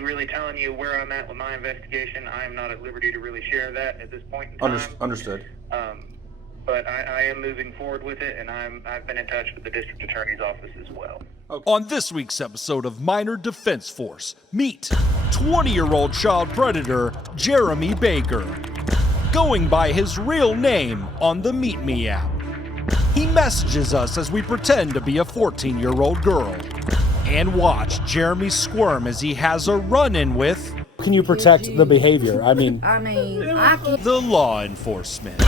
me really telling you where I'm at with my investigation. I am not at liberty to really share that at this point in time. Understood. But I am moving forward with it, and I've been in touch with the district attorney's office as well. Okay. On this week's episode of Minor Defense Force, meet 20-year-old child predator Jeremy Baker, going by his real name on the Meet Me app. He messages us as we pretend to be a 14-year-old girl. And watch Jeremy squirm as he has a run-in with... Can you protect the behavior? I can... the law enforcement.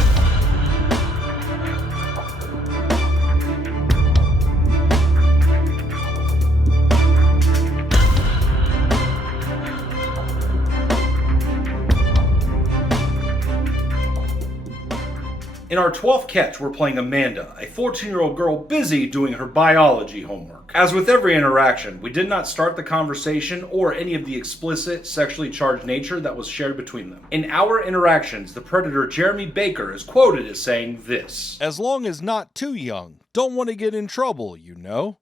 In our 12th catch, we're playing Amanda, a 14-year-old girl busy doing her biology homework. As with every interaction, we did not start the conversation or any of the explicit, sexually charged nature that was shared between them. In our interactions, the predator Jeremy Baker is quoted as saying this: "As long as not too young. Don't want to get in trouble, you know."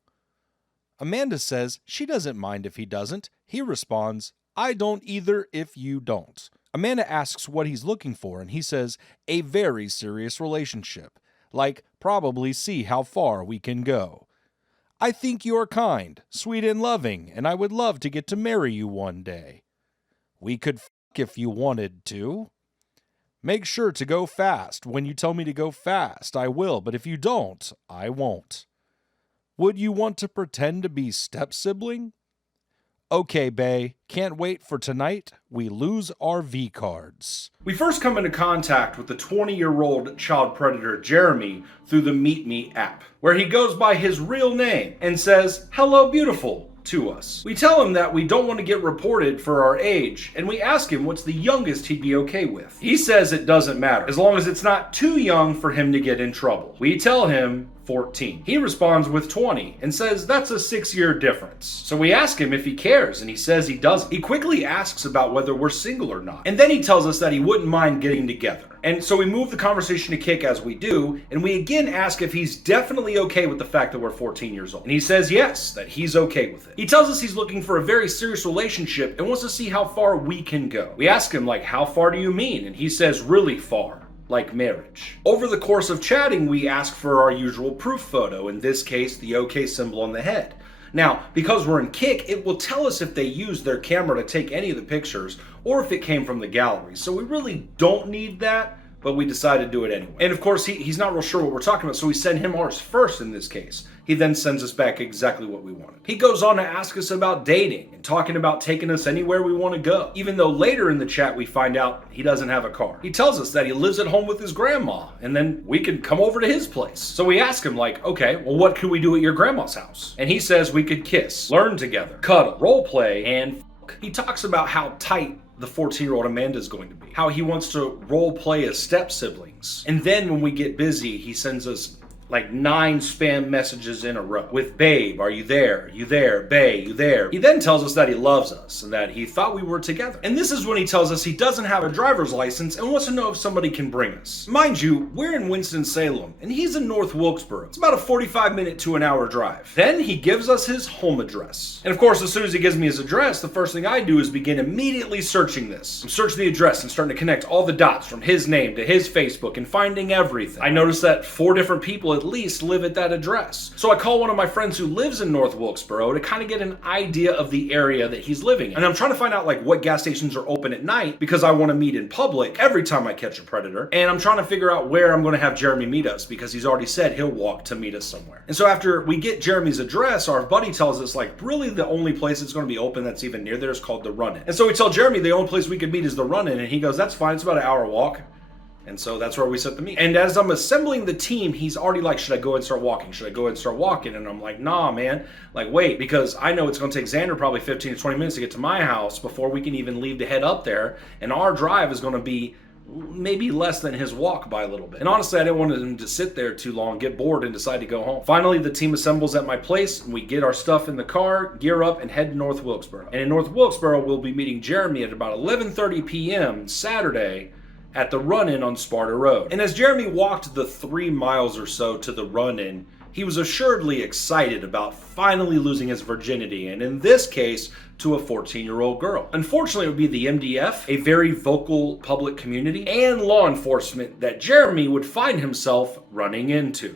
Amanda says she doesn't mind if he doesn't. He responds, "I don't either if you don't." Amanda asks what he's looking for, and he says, a very serious relationship. Like, probably see how far we can go. I think you're kind, sweet and loving, and I would love to get to marry you one day. We could f*** if you wanted to. Make sure to go fast. When you tell me to go fast, I will, but if you don't, I won't. Would you want to pretend to be step-sibling? Okay, bae, can't wait for tonight. We lose our V cards. We first come into contact with the 20-year-old child predator Jeremy through the Meet Me app, where he goes by his real name and says, "Hello, beautiful," to us. We tell him that we don't want to get reported for our age, and we ask him what's the youngest he'd be okay with. He says it doesn't matter, as long as it's not too young for him to get in trouble. We tell him 14. He responds with 20 and says that's a 6-year difference. So we ask him if he cares, and he says he doesn't. He quickly asks about whether we're single or not, and then he tells us that he wouldn't mind getting together. And so we move the conversation to kick as we do, and we again ask if he's definitely okay with the fact that we're 14 years old. And he says yes, that he's okay with it. He tells us he's looking for a very serious relationship and wants to see how far we can go. We ask him, like, how far do you mean? And he says really far. Like marriage. Over the course of chatting, we ask for our usual proof photo, in this case, the OK symbol on the head. Now, because we're in Kik, it will tell us if they used their camera to take any of the pictures, or if it came from the gallery. So we really don't need that, but we decided to do it anyway. And of course, he's not real sure what we're talking about, so we send him ours first in this case. He then sends us back exactly what we wanted. He goes on to ask us about dating and talking about taking us anywhere we want to go, even though later in the chat we find out he doesn't have a car. He tells us that he lives at home with his grandma, and then we can come over to his place. So we ask him, like, okay, well, what could we do at your grandma's house? And he says we could kiss, learn together, cuddle, role play, and f***. He talks about how tight the 14-year-old Amanda is going to be, how he wants to role play as step siblings. And then when we get busy, he sends us like 9 spam messages in a row with "Babe, are you there? You there? Bae, you there?" He then tells us that he loves us and that he thought we were together. And this is when he tells us he doesn't have a driver's license and wants to know if somebody can bring us. Mind you, we're in Winston Salem and he's in North Wilkesboro. It's about a 45-minute to an hour drive. Then he gives us his home address. And of course, as soon as he gives me his address, the first thing I do is begin immediately searching this. I'm searching the address and starting to connect all the dots from his name to his Facebook and finding everything. I noticed that 4 different people at least live at that address. So I call one of my friends who lives in North Wilkesboro to kind of get an idea of the area that he's living in. And I'm trying to find out like what gas stations are open at night because I want to meet in public every time I catch a predator. And I'm trying to figure out where I'm going to have Jeremy meet us because he's already said he'll walk to meet us somewhere. And so after we get Jeremy's address, our buddy tells us like really the only place that's going to be open that's even near there is called the Run-In. And so we tell Jeremy the only place we could meet is the Run-In, and he goes, that's fine, it's about an hour walk. And so that's where we set the meet. And as I'm assembling the team, he's already like, should I go and start walking? Should I go and start walking? And I'm like, nah, man. Like, wait, because I know it's going to take Xander probably 15 to 20 minutes to get to my house before we can even leave to head up there. And our drive is going to be maybe less than his walk by a little bit. And honestly, I didn't want him to sit there too long, get bored, and decide to go home. Finally, the team assembles at my place, and we get our stuff in the car, gear up, and head to North Wilkesboro. And in North Wilkesboro, we'll be meeting Jeremy at about 11:30 p.m. Saturday at the Run-In on Sparta Rd. And as Jeremy walked the 3 miles or so to the Run-In, He was assuredly excited about finally losing his virginity, and in this case, to a 14-year-old girl. Unfortunately, it would be the MDF, a very vocal public community, and law enforcement that Jeremy would find himself running into.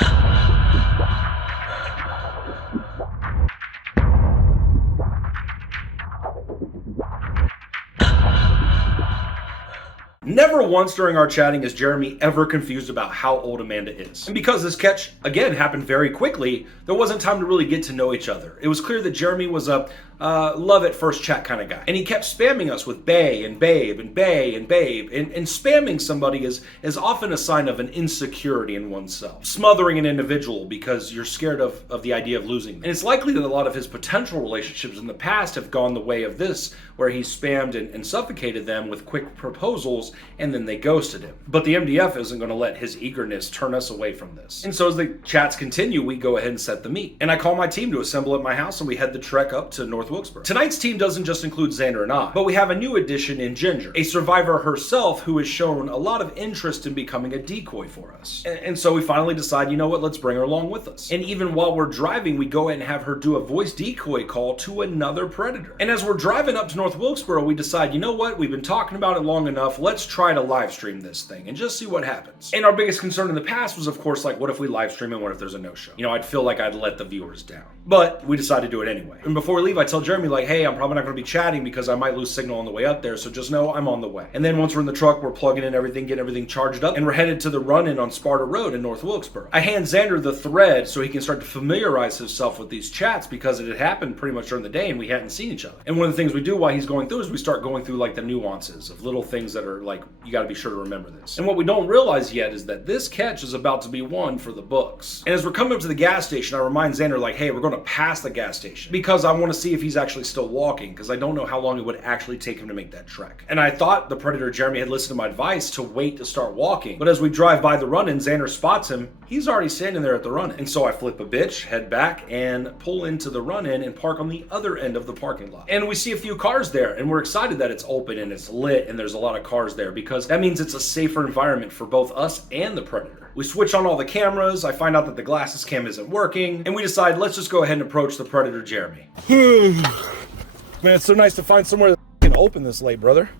Never once during our chatting is Jeremy ever confused about how old Amanda is. And because this catch, again, happened very quickly, there wasn't time to really get to know each other. It was clear that Jeremy was a love at first chat kind of guy. And he kept spamming us with bae and babe and bae and babe. And spamming somebody is often a sign of an insecurity in oneself. Smothering an individual because you're scared of the idea of losing them. And it's likely that a lot of his potential relationships in the past have gone the way of this, where he spammed and suffocated them with quick proposals and then they ghosted him. But the MDF isn't going to let his eagerness turn us away from this. And so as the chats continue, we go ahead and set the meet. And I call my team to assemble at my house and we head the trek up to North Wilkesboro. Tonight's team doesn't just include Xander and I, but we have a new addition in Ginger, a survivor herself who has shown a lot of interest in becoming a decoy for us. And so we finally decide, you know what, let's bring her along with us. And even while we're driving, we go ahead and have her do a voice decoy call to another predator. And as we're driving up to North Wilkesboro, we decide, you know what, we've been talking about it long enough, let's try to live stream this thing and just see what happens. And our biggest concern in the past was, of course, like, what if we live stream and what if there's a no-show? You know, I'd feel like I'd let the viewers down. But we decided to do it anyway. And before we leave, I tell Jeremy, like, hey, I'm probably not going to be chatting because I might lose signal on the way up there, so just know I'm on the way. And then once we're in the truck, we're plugging in everything, getting everything charged up, and we're headed to the run-in on Sparta Rd in North Wilkesboro. I hand Xander the thread so he can start to familiarize himself with these chats because it had happened pretty much during the day and we hadn't seen each other. And one of the things we do while he's going through is we start going through like the nuances of little things that are like, you got to be sure to remember this. And what we don't realize yet is that this catch is about to be one for the books. And as we're coming up to the gas station, I remind Xander, like, hey, we're going to pass the gas station because I want to see if he's actually still walking because I don't know how long it would actually take him to make that trek. And I thought the predator Jeremy had listened to my advice to wait to start walking. But as we drive by the run-in, Xander spots him. He's already standing there at the run-in. And so I flip a bitch, head back, and pull into the run-in and park on the other end of the parking lot. And we see a few cars there, and we're excited that it's open and it's lit and there's a lot of cars there because that means it's a safer environment for both us and the predator. We switch on all the cameras, I find out that the glasses cam isn't working, and we decide let's just go ahead and approach the predator Jeremy. Man, it's so nice to find somewhere that can open this late, brother.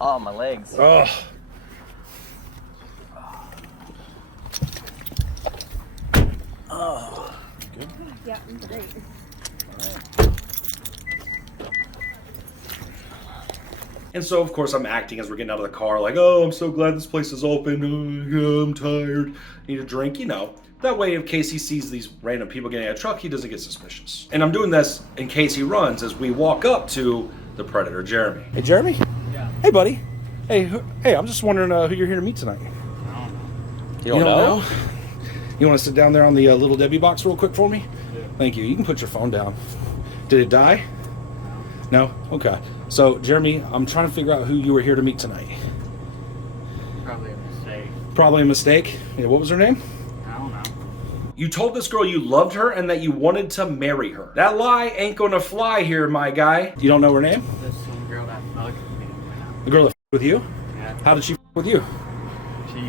Oh, my legs. Ugh. Oh. Good? Yeah, I'm great. And so, of course, I'm acting as we're getting out of the car, like, oh, I'm so glad this place is open. Oh, I'm tired. Need a drink, you know. That way, in case he sees these random people getting out of a truck, he doesn't get suspicious. And I'm doing this in case he runs as we walk up to the predator, Jeremy. Hey, Jeremy? Yeah. Hey, buddy. Hey, hey, I'm just wondering who you're here to meet tonight. You don't know? You want to sit down there on the Little Debbie box real quick for me? Yeah. Thank you. You can put your phone down. Did it die? No? Okay. So, Jeremy, I'm trying to figure out who you were here to meet tonight. Probably a mistake. Probably a mistake? Yeah, what was her name? I don't know. You told this girl you loved her and that you wanted to marry her. That lie ain't gonna fly here, my guy. You don't know her name? This some girl that fucked me. The girl that with you? Yeah. How did she with you? She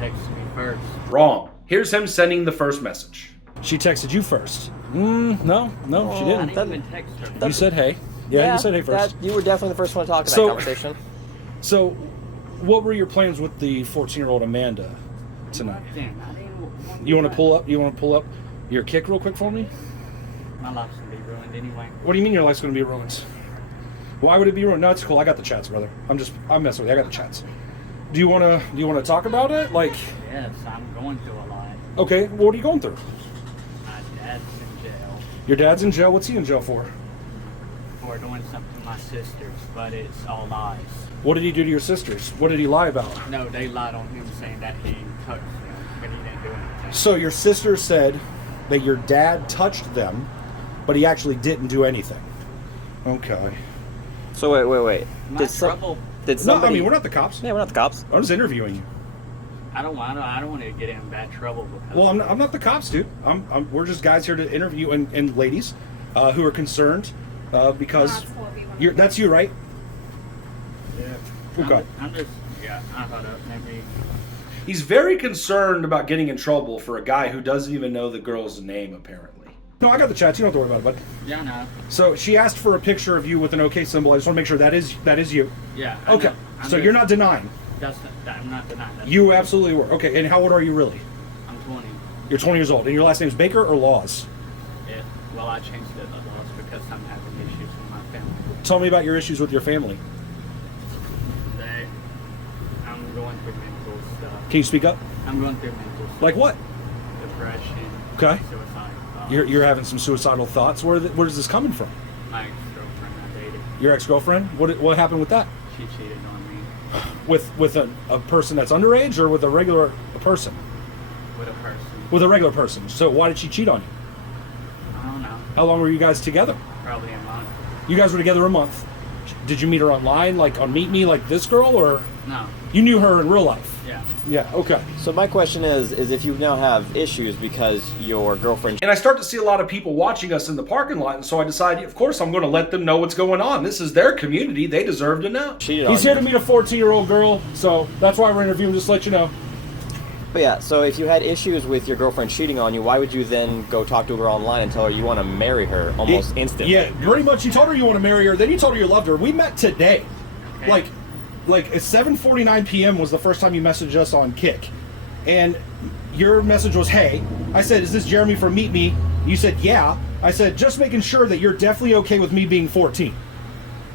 texted me first. Wrong. Here's him sending the first message. She texted you first. No, she I didn't. didn't even text her. You said hey. Yeah, you said hey first. You were definitely the first one to talk in that conversation. So, what were your plans with the 14-year-old Amanda tonight? Damn, I didn't You want to pull up? You want to pull up your kick real quick for me? My life's gonna be ruined anyway. What do you mean your life's going to be ruined? Why would it be ruined? No, it's cool. I got the chats, brother. I'm messing with you. I got the chats. Do you want to talk about it? Like, Yes, I'm going through a lot. okay, well, what are you going through? My dad's in jail Your dad's in jail. What's he in jail for? for doing something to my sisters, but it's all lies. What did he do to your sisters? What did he lie about? No, they lied on him saying that he touched them, but he didn't do anything. So your sister said that your dad touched them, but he actually didn't do anything. Okay. So wait. My trouble. Did No, somebody? I mean, we're not the cops. Yeah, we're not the cops. I'm just interviewing you. I don't want to get in bad trouble because. Well, I'm not the cops, dude. We're just guys here to interview and ladies who are concerned because that's you, right? Yeah. Okay. I'm just, yeah, I thought up, maybe. He's very concerned about getting in trouble for a guy who doesn't even know the girl's name, apparently. No, I got the chats. You don't have to worry about it, bud. Yeah, no. So she asked for a picture of you with an OK symbol. I just want to make sure that is you. Yeah. Okay. So you're not denying. I'm not denying that. You absolutely were. Okay. And how old are you really? I'm 20. You're 20 years old. And your last name is Baker or Laws? Yeah. Well, I changed it to Laws because I'm having issues with my family. Tell me about your issues with your family. I'm going through mental stuff. Can you speak up? I'm going through mental stuff. Like what? Depression. Okay. Suicide. You're having some suicidal thoughts. Where is this coming from? My ex-girlfriend I dated. Your ex-girlfriend? What happened with that? She cheated on me With a person that's underage or with a regular person? with a person. With a regular person. So why did she cheat on you? I don't know. How long were you guys together? Probably a month. You guys were together a month. Did you meet her online, like on Meet Me, like this girl, or No. you knew her in real life? Yeah. Yeah. Okay. So my question is if you now have issues because your girlfriend And I start to see a lot of people watching us in the parking lot, and so I decided, of course, I'm going to let them know what's going on. This is their community. They deserve to know. cheated on He's here you. to meet a 14-year-old girl, so that's why we're interviewing. Just to let you know. But yeah, so if you had issues with your girlfriend cheating on you, why would you then go talk to her online and tell her you want to marry her almost instantly? Yeah, pretty much. You told her you want to marry her. Then you told her you loved her. We met today. Okay. Like at 7:49 p.m. was the first time you messaged us on Kick. And your message was, hey. I said, is this Jeremy from Meet Me? You said, yeah. I said, just making sure that you're definitely okay with me being 14.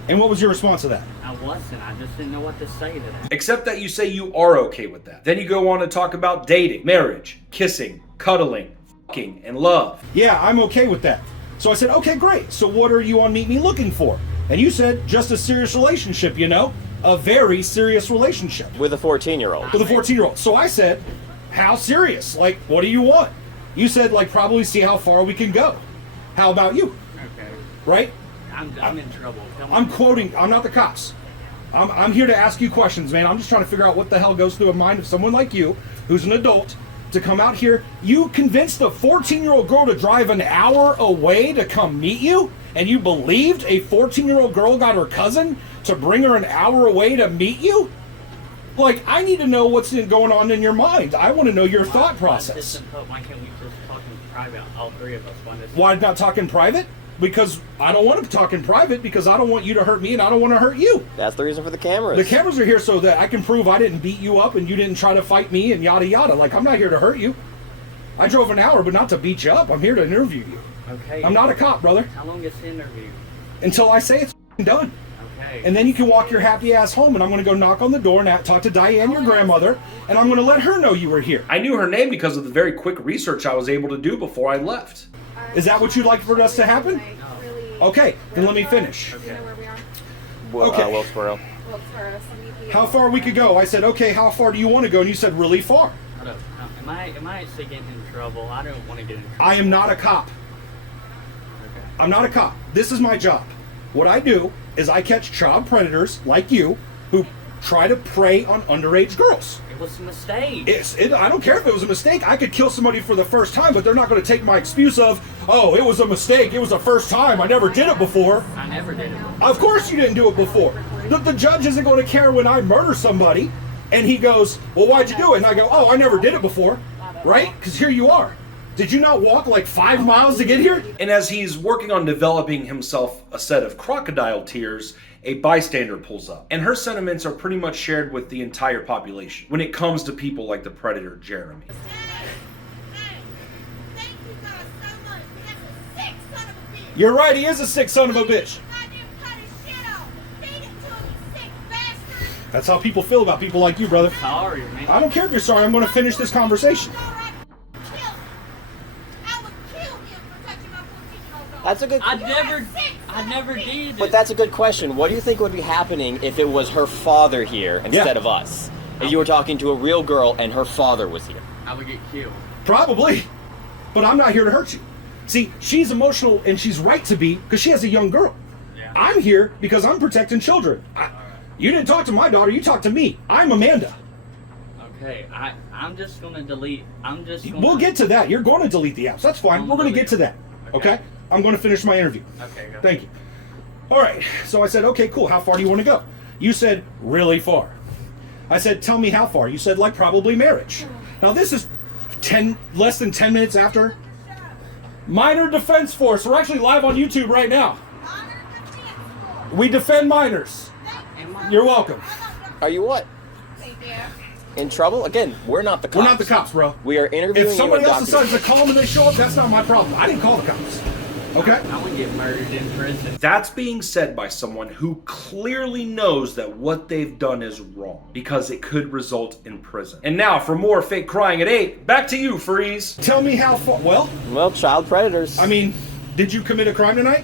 And what was your response to that? I wasn't. I just didn't know what to say to that. Except that you say you are okay with that. Then you go on to talk about dating, marriage, kissing, cuddling, fucking, and love. Yeah, I'm okay with that. So I said, okay, great. So what are you on Meet Me looking for? And you said, just a serious relationship, you know? A very serious relationship. With a 14-year-old. With a 14-year-old. So I said, how serious? Like, what do you want? You said, like, probably see how far we can go. How about you? Okay. Right? I'm in trouble. Tell me. I'm quoting, I'm not the cops. I'm here to ask you questions, man. I'm just trying to figure out what the hell goes through a mind of someone like you, who's an adult, to come out here. You convinced a 14-year-old girl to drive an hour away to come meet you? And you believed a 14-year-old girl got her cousin to bring her an hour away to meet you? Like, I need to know what's going on in your mind. I want to know your thought process. Why can't we just talk in private, all three of us? Why not talk in private? Because I don't want to talk in private because I don't want you to hurt me and I don't want to hurt you. That's the reason for the cameras. The cameras are here so that I can prove I didn't beat you up and you didn't try to fight me and yada yada. Like, I'm not here to hurt you. I drove an hour, but not to beat you up. I'm here to interview you. Okay. I'm not a cop, brother. How long is the interview? Until I say it's done. Okay. And then you can walk your happy ass home, and I'm going to go knock on the door and talk to Diane, your grandmother, and I'm going to let her know you were here. I knew her name because of the very quick research I was able to do before I left. Is that what you'd like for us to happen? Okay, then let me finish. Do you know where we are? Well, Okay. Wilkesboro. Wilkesboro, so How far we could go? I said, okay, how far do you want to go? And you said, really far. Hold up. Am I actually getting in trouble? I don't want to get in trouble. I am not a cop. Okay. I'm not a cop. This is my job. What I do is I catch child predators like you who try to prey on underage girls. It was a mistake. I don't care if it was a mistake. I could kill somebody for the first time, but they're not going to take my excuse of, oh, it was a mistake. It was the first time. I never did it before. I never did it. Of course you didn't do it before. The judge isn't going to care when I murder somebody. And he goes, well, why'd you do it? And I go, oh, I never did it before. Right? Because here you are. Did you not walk like 5 miles to get here? And as he's working on developing himself a set of crocodile tears, a bystander pulls up. And her sentiments are pretty much shared with the entire population when it comes to people like the Predator Jeremy. Thank you guys so much. That's a sick son of a bitch. You're right, he is a sick son of a bitch. Goddamn cut his shit off. Feed it to him, you sick bastard. That's how people feel about people like you, brother. Sorry, man. I don't care if you're sorry. I'm going to finish this conversation. All right, kill him. I would kill him for touching my 14-year-old daughter. That's a good I never did. But that's a good question. What do you think would be happening if it was her father here instead of us? If you were talking to a real girl and her father was here? I would get killed. Probably. But I'm not here to hurt you. See, she's emotional and she's right to be because she has a young girl. Yeah. I'm here because I'm protecting children. You didn't talk to my daughter, you talked to me. I'm Amanda. Okay, I'm just gonna delete. We'll get to that. You're going to delete the apps. That's fine. We're going to get to that. Okay? I'm going to finish my interview. Okay, go. Thank you. All right. So I said, okay, cool. How far do you want to go? You said, really far. I said, tell me how far. You said, like, probably marriage. Now, this is less than 10 minutes after. Minor Defense Force. We're actually live on YouTube right now. We defend minors. You're welcome. Are you what? In trouble? Again, we're not the cops. We're not the cops, bro. We are interviewing If somebody you else decides to call them and they show up, that's not my problem. I didn't call the cops. Okay? I would get murdered in prison. That's being said by someone who clearly knows that what they've done is wrong, because it could result in prison. And now, for more fake crying at 8, back to you, Freeze. Tell me how far. Well, child predators. I mean, did you commit a crime tonight?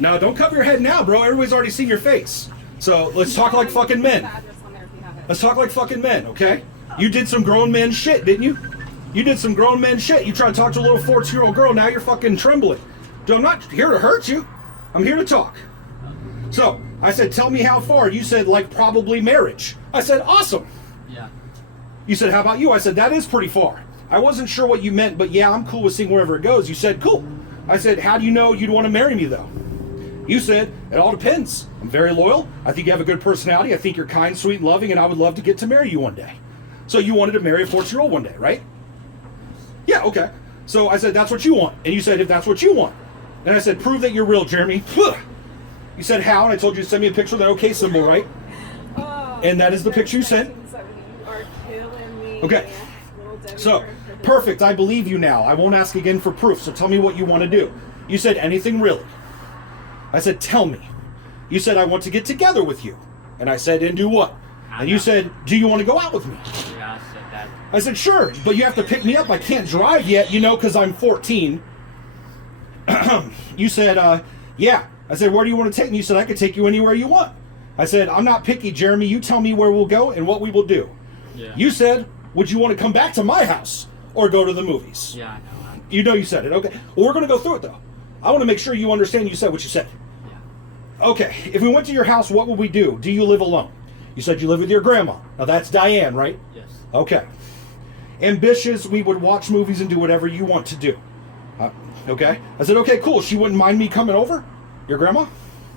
No, don't cover your head now, bro. Everybody's already seen your face. So let's talk like fucking men. Let's talk like fucking men, okay? You did some grown man shit, didn't you? You did some grown man shit. You tried to talk to a little 14-year-old girl, now you're fucking trembling. Dude, I'm not here to hurt you. I'm here to talk. So, I said, tell me how far. You said, like, probably marriage. I said, awesome. Yeah. You said, how about you? I said, that is pretty far. I wasn't sure what you meant, but yeah, I'm cool with seeing wherever it goes. You said, cool. I said, how do you know you'd want to marry me, though? You said, it all depends. I'm very loyal. I think you have a good personality. I think you're kind, sweet, and loving, and I would love to get to marry you one day. So you wanted to marry a 14-year-old one day, right? Yeah, okay. So I said, that's what you want. And you said, if that's what you want. And I said, prove that you're real, Jeremy. You said, how? And I told you to send me a picture of that okay symbol, right? And that is the picture you sent. Okay. So, perfect. I believe you now. I won't ask again for proof. So tell me what you want to do. You said, anything really. I said, tell me. You said, I want to get together with you. And I said, and do what? And you said, do you want to go out with me? Yeah, I said that. I said, sure, but you have to pick me up. I can't drive yet, you know, because I'm 14. You said, yeah. I said, where do you want to take me? You said, I could take you anywhere you want. I said, I'm not picky, Jeremy. You tell me where we'll go and what we will do. Yeah. You said, would you want to come back to my house or go to the movies? Yeah, I know. You know you said it. Okay. Well, we're going to go through it, though. I want to make sure you understand you said what you said. Yeah. Okay. If we went to your house, what would we do? Do you live alone? You said you live with your grandma. Now, that's Diane, right? Yes. Okay. Ambitious, we would watch movies and do whatever you want to do. Okay? I said, okay, cool. She wouldn't mind me coming over? Your grandma?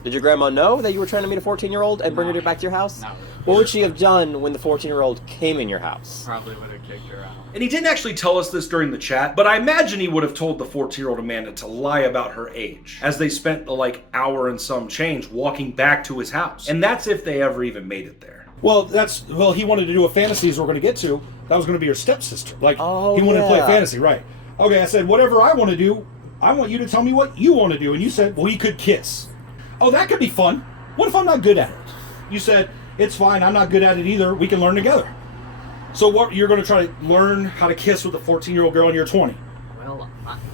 Did your grandma know that you were trying to meet a 14-year-old and bring her back to your house? No. What would she have done when the 14-year-old came in your house? Probably would have kicked her out. And he didn't actually tell us this during the chat, but I imagine he would have told the 14-year-old Amanda to lie about her age, as they spent the, like, hour and some change walking back to his house. And that's if they ever even made it there. Well, he wanted to do a fantasy as we're going to get to. That was going to be your stepsister. Like, Oh, he wanted to play a yeah. fantasy, right. Okay, I said, whatever I want to do, I want you to tell me what you want to do. And you said, well, we could kiss. Oh, that could be fun. What if I'm not good at it? You said, it's fine, I'm not good at it either. We can learn together. So what, you're going to try to learn how to kiss with a 14-year-old girl and you're 20? Well,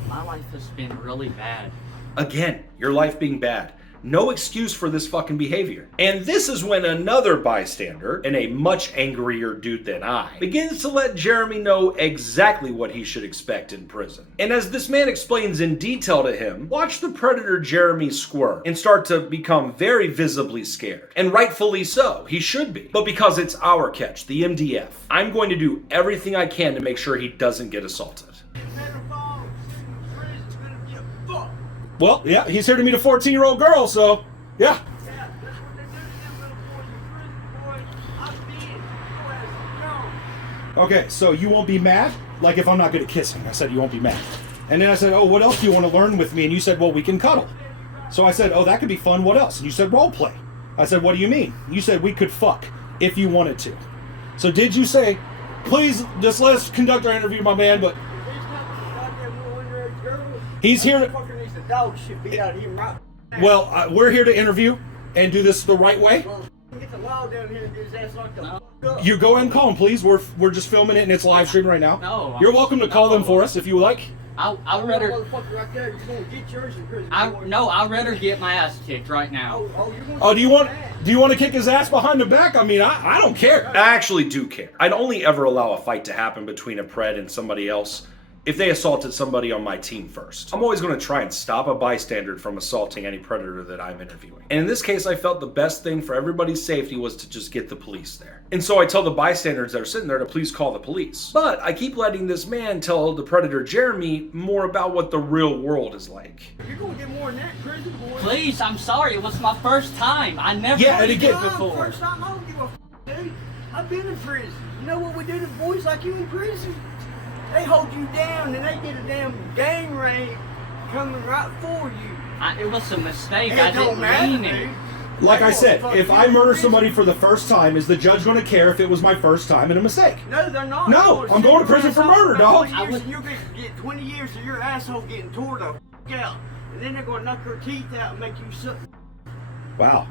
my life has been really bad. Again, your life being bad. No excuse for this fucking behavior. And this is when another bystander, and a much angrier dude than I, begins to let Jeremy know exactly what he should expect in prison. And as this man explains in detail to him, watch the predator Jeremy squirm and start to become very visibly scared. And rightfully so, he should be. But because it's our catch, the MDF, I'm going to do everything I can to make sure he doesn't get assaulted. Well, yeah, he's here to meet a 14-year-old girl, so, yeah. Okay, so you won't be mad? Like if I'm not good at kissing. I said you won't be mad. And then I said, oh, what else do you want to learn with me? And you said, well, we can cuddle. So I said, oh, that could be fun. What else? And you said, role play. I said, what do you mean? You said we could fuck if you wanted to. So did you say, please, just let us conduct our interview, my man, but he's here to... Dog should be out here right now. Well, we're here to interview and do this the right way. Well, get the law down here and get his ass locked up. You go and call them, please. We're just filming it and it's live streaming right now. No, You're welcome to call them for us if you would like. I'd rather. Motherfucker right there, you're gonna get yours in prison. I'd rather get my ass kicked right now. You're gonna Oh, do you get want to kick his ass behind the back? I mean, I don't care. I actually do care. I'd only ever allow a fight to happen between a pred and somebody else if they assaulted somebody on my team first. I'm always going to try and stop a bystander from assaulting any predator that I'm interviewing. And in this case, I felt the best thing for everybody's safety was to just get the police there. And so I tell the bystanders that are sitting there to please call the police. But I keep letting this man tell the predator Jeremy more about what the real world is like. You're gonna get more than that in prison, boy. Please, I'm sorry. It was my first time. I never Yeah, and did again- this before. First time, I don't give a I've been in prison. You know what we do to boys like you in prison? They hold you down and they get a damn gang rape coming right for you. It was a mistake. It I don't didn't matter, mean it. dude. Like I said, Fuck if you I in murder prison. somebody for the first time, is the judge going to care if it was my first time and a mistake? No, they're not. No, I'm going to prison for murder, dog. You're going to get 20 years of your asshole getting tore the f out. And then they're going to knock your teeth out and make you suck. Wow.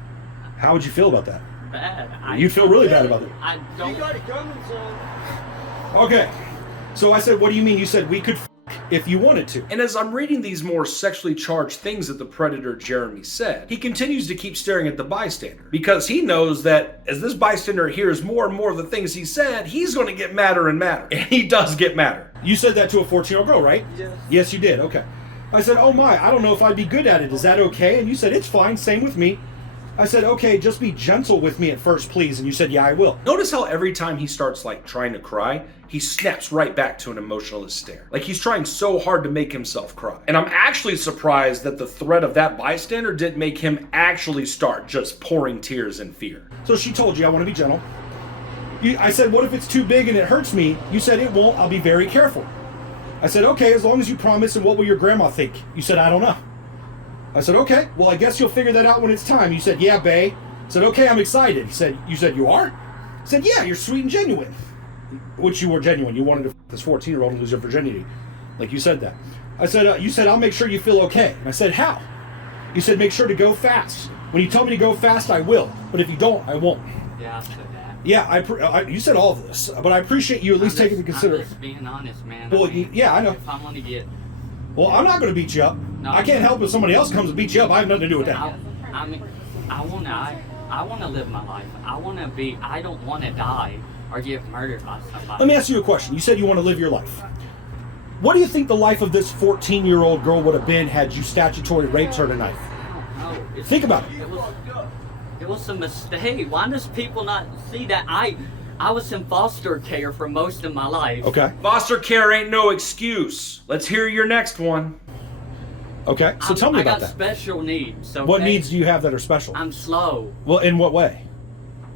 How would you feel about that? Bad. You'd feel really bad about it. I You don't. got it coming, son. Okay. So I said, what do you mean? You said we could if you wanted to. And as I'm reading these more sexually charged things that the predator Jeremy said, he continues to keep staring at the bystander because he knows that as this bystander hears more and more of the things he said, he's going to get madder and madder. And he does get madder. You said that to a 14-year-old girl, right? Yes. Yes, you did. Okay. I said, oh my, I don't know if I'd be good at it. Is that okay? And you said, it's fine. Same with me. I said, okay, just be gentle with me at first, please. And you said, yeah, I will. Notice how every time he starts like trying to cry, he snaps right back to an emotionless stare. Like he's trying so hard to make himself cry. And I'm actually surprised that the threat of that bystander didn't make him actually start just pouring tears in fear. So she told you I want to be gentle. I said, what if it's too big and it hurts me? You said, it won't. I'll be very careful. I said, okay, as long as you promise. And what will your grandma think? You said, I don't know. I said, okay, well, I guess you'll figure that out when it's time. You said, yeah, bae. I said, okay, I'm excited. You said, you are? I said, yeah, you're sweet and genuine. Which you were genuine. You wanted to this 14-year-old and lose her virginity. Like you said that. I said, you said, I'll make sure you feel okay. And I said, how? You said, make sure to go fast. When you tell me to go fast, I will. But if you don't, I won't. Yeah, I said that. Yeah, you said all of this. But I appreciate you at least taking into I'm consideration. just being honest, man. Well, I mean, yeah, I know. If I want to get... Well, I'm not going to beat you up. No. I can't help if somebody else comes and beats you up. I have nothing to do with that. I mean, I want to live my life. I don't want to die or get murdered by somebody. Let me ask you a question. You said you want to live your life. What do you think the life of this 14-year-old girl would have been had you statutory raped her tonight? I don't know. Think about it. It was a mistake. Why does people not see that I was in foster care for most of my life. Okay. Foster care ain't no excuse. Let's hear your next one. Okay. So tell me about I got that. special needs. Okay? What needs do you have that are special? I'm slow. Well, in what way?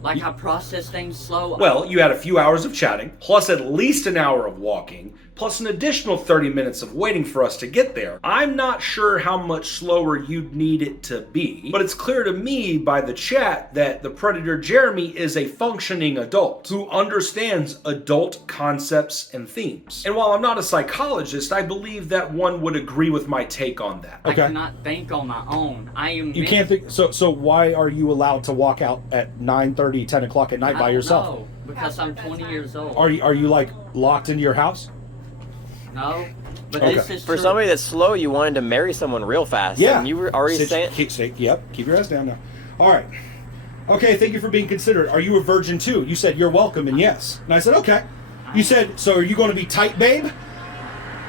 Like I process things slow. Well, you had a few hours of chatting, plus at least an hour of walking, plus an additional 30 minutes of waiting for us to get there. I'm not sure how much slower you'd need it to be, but it's clear to me by the chat that the Predator Jeremy is a functioning adult who understands adult concepts and themes. And while I'm not a psychologist, I believe that one would agree with my take on that. I Okay. cannot think on my own. I am. You can't think. So why are you allowed to walk out at 9:30, 10 o'clock at night by yourself? No, because I'm 20 years old. Are you like locked into your house? No, but Okay. this is For true. somebody that's slow, you wanted to marry someone real fast. Yeah. And you were already saying. Yep. Keep your ass down now. All right. Okay. Thank you for being considerate. Are you a virgin too? You said you're welcome, and yes. And I said okay. You said so. Are you going to be tight, babe?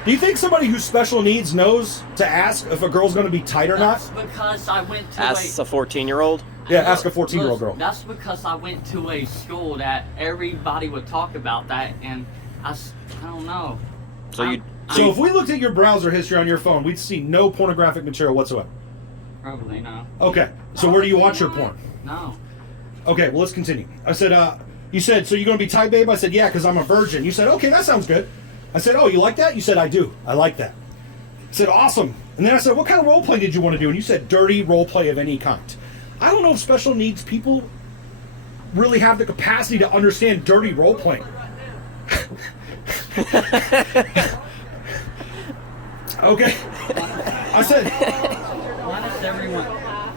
Do you think somebody who's special needs knows to ask if a girl's going to be tight or not? That's because I went to Asks a 14-year-old. Yeah. Ask a 14-year-old Look, girl. That's because I went to a school that everybody would talk about that, and I don't know. So you. So if we looked at your browser history on your phone, we'd see no pornographic material whatsoever. Probably no. Okay. So where do you watch your porn? No. Okay, well, let's continue. I said, you said, so you're going to be tight, babe? I said, yeah, because I'm a virgin. You said, okay, that sounds good. I said, oh, you like that? You said, I do. I like that. I said, awesome. And then I said, what kind of role play did you want to do? And you said, dirty role play of any kind. I don't know if special needs people really have the capacity to understand dirty role playing. Okay. I said, Why does everyone?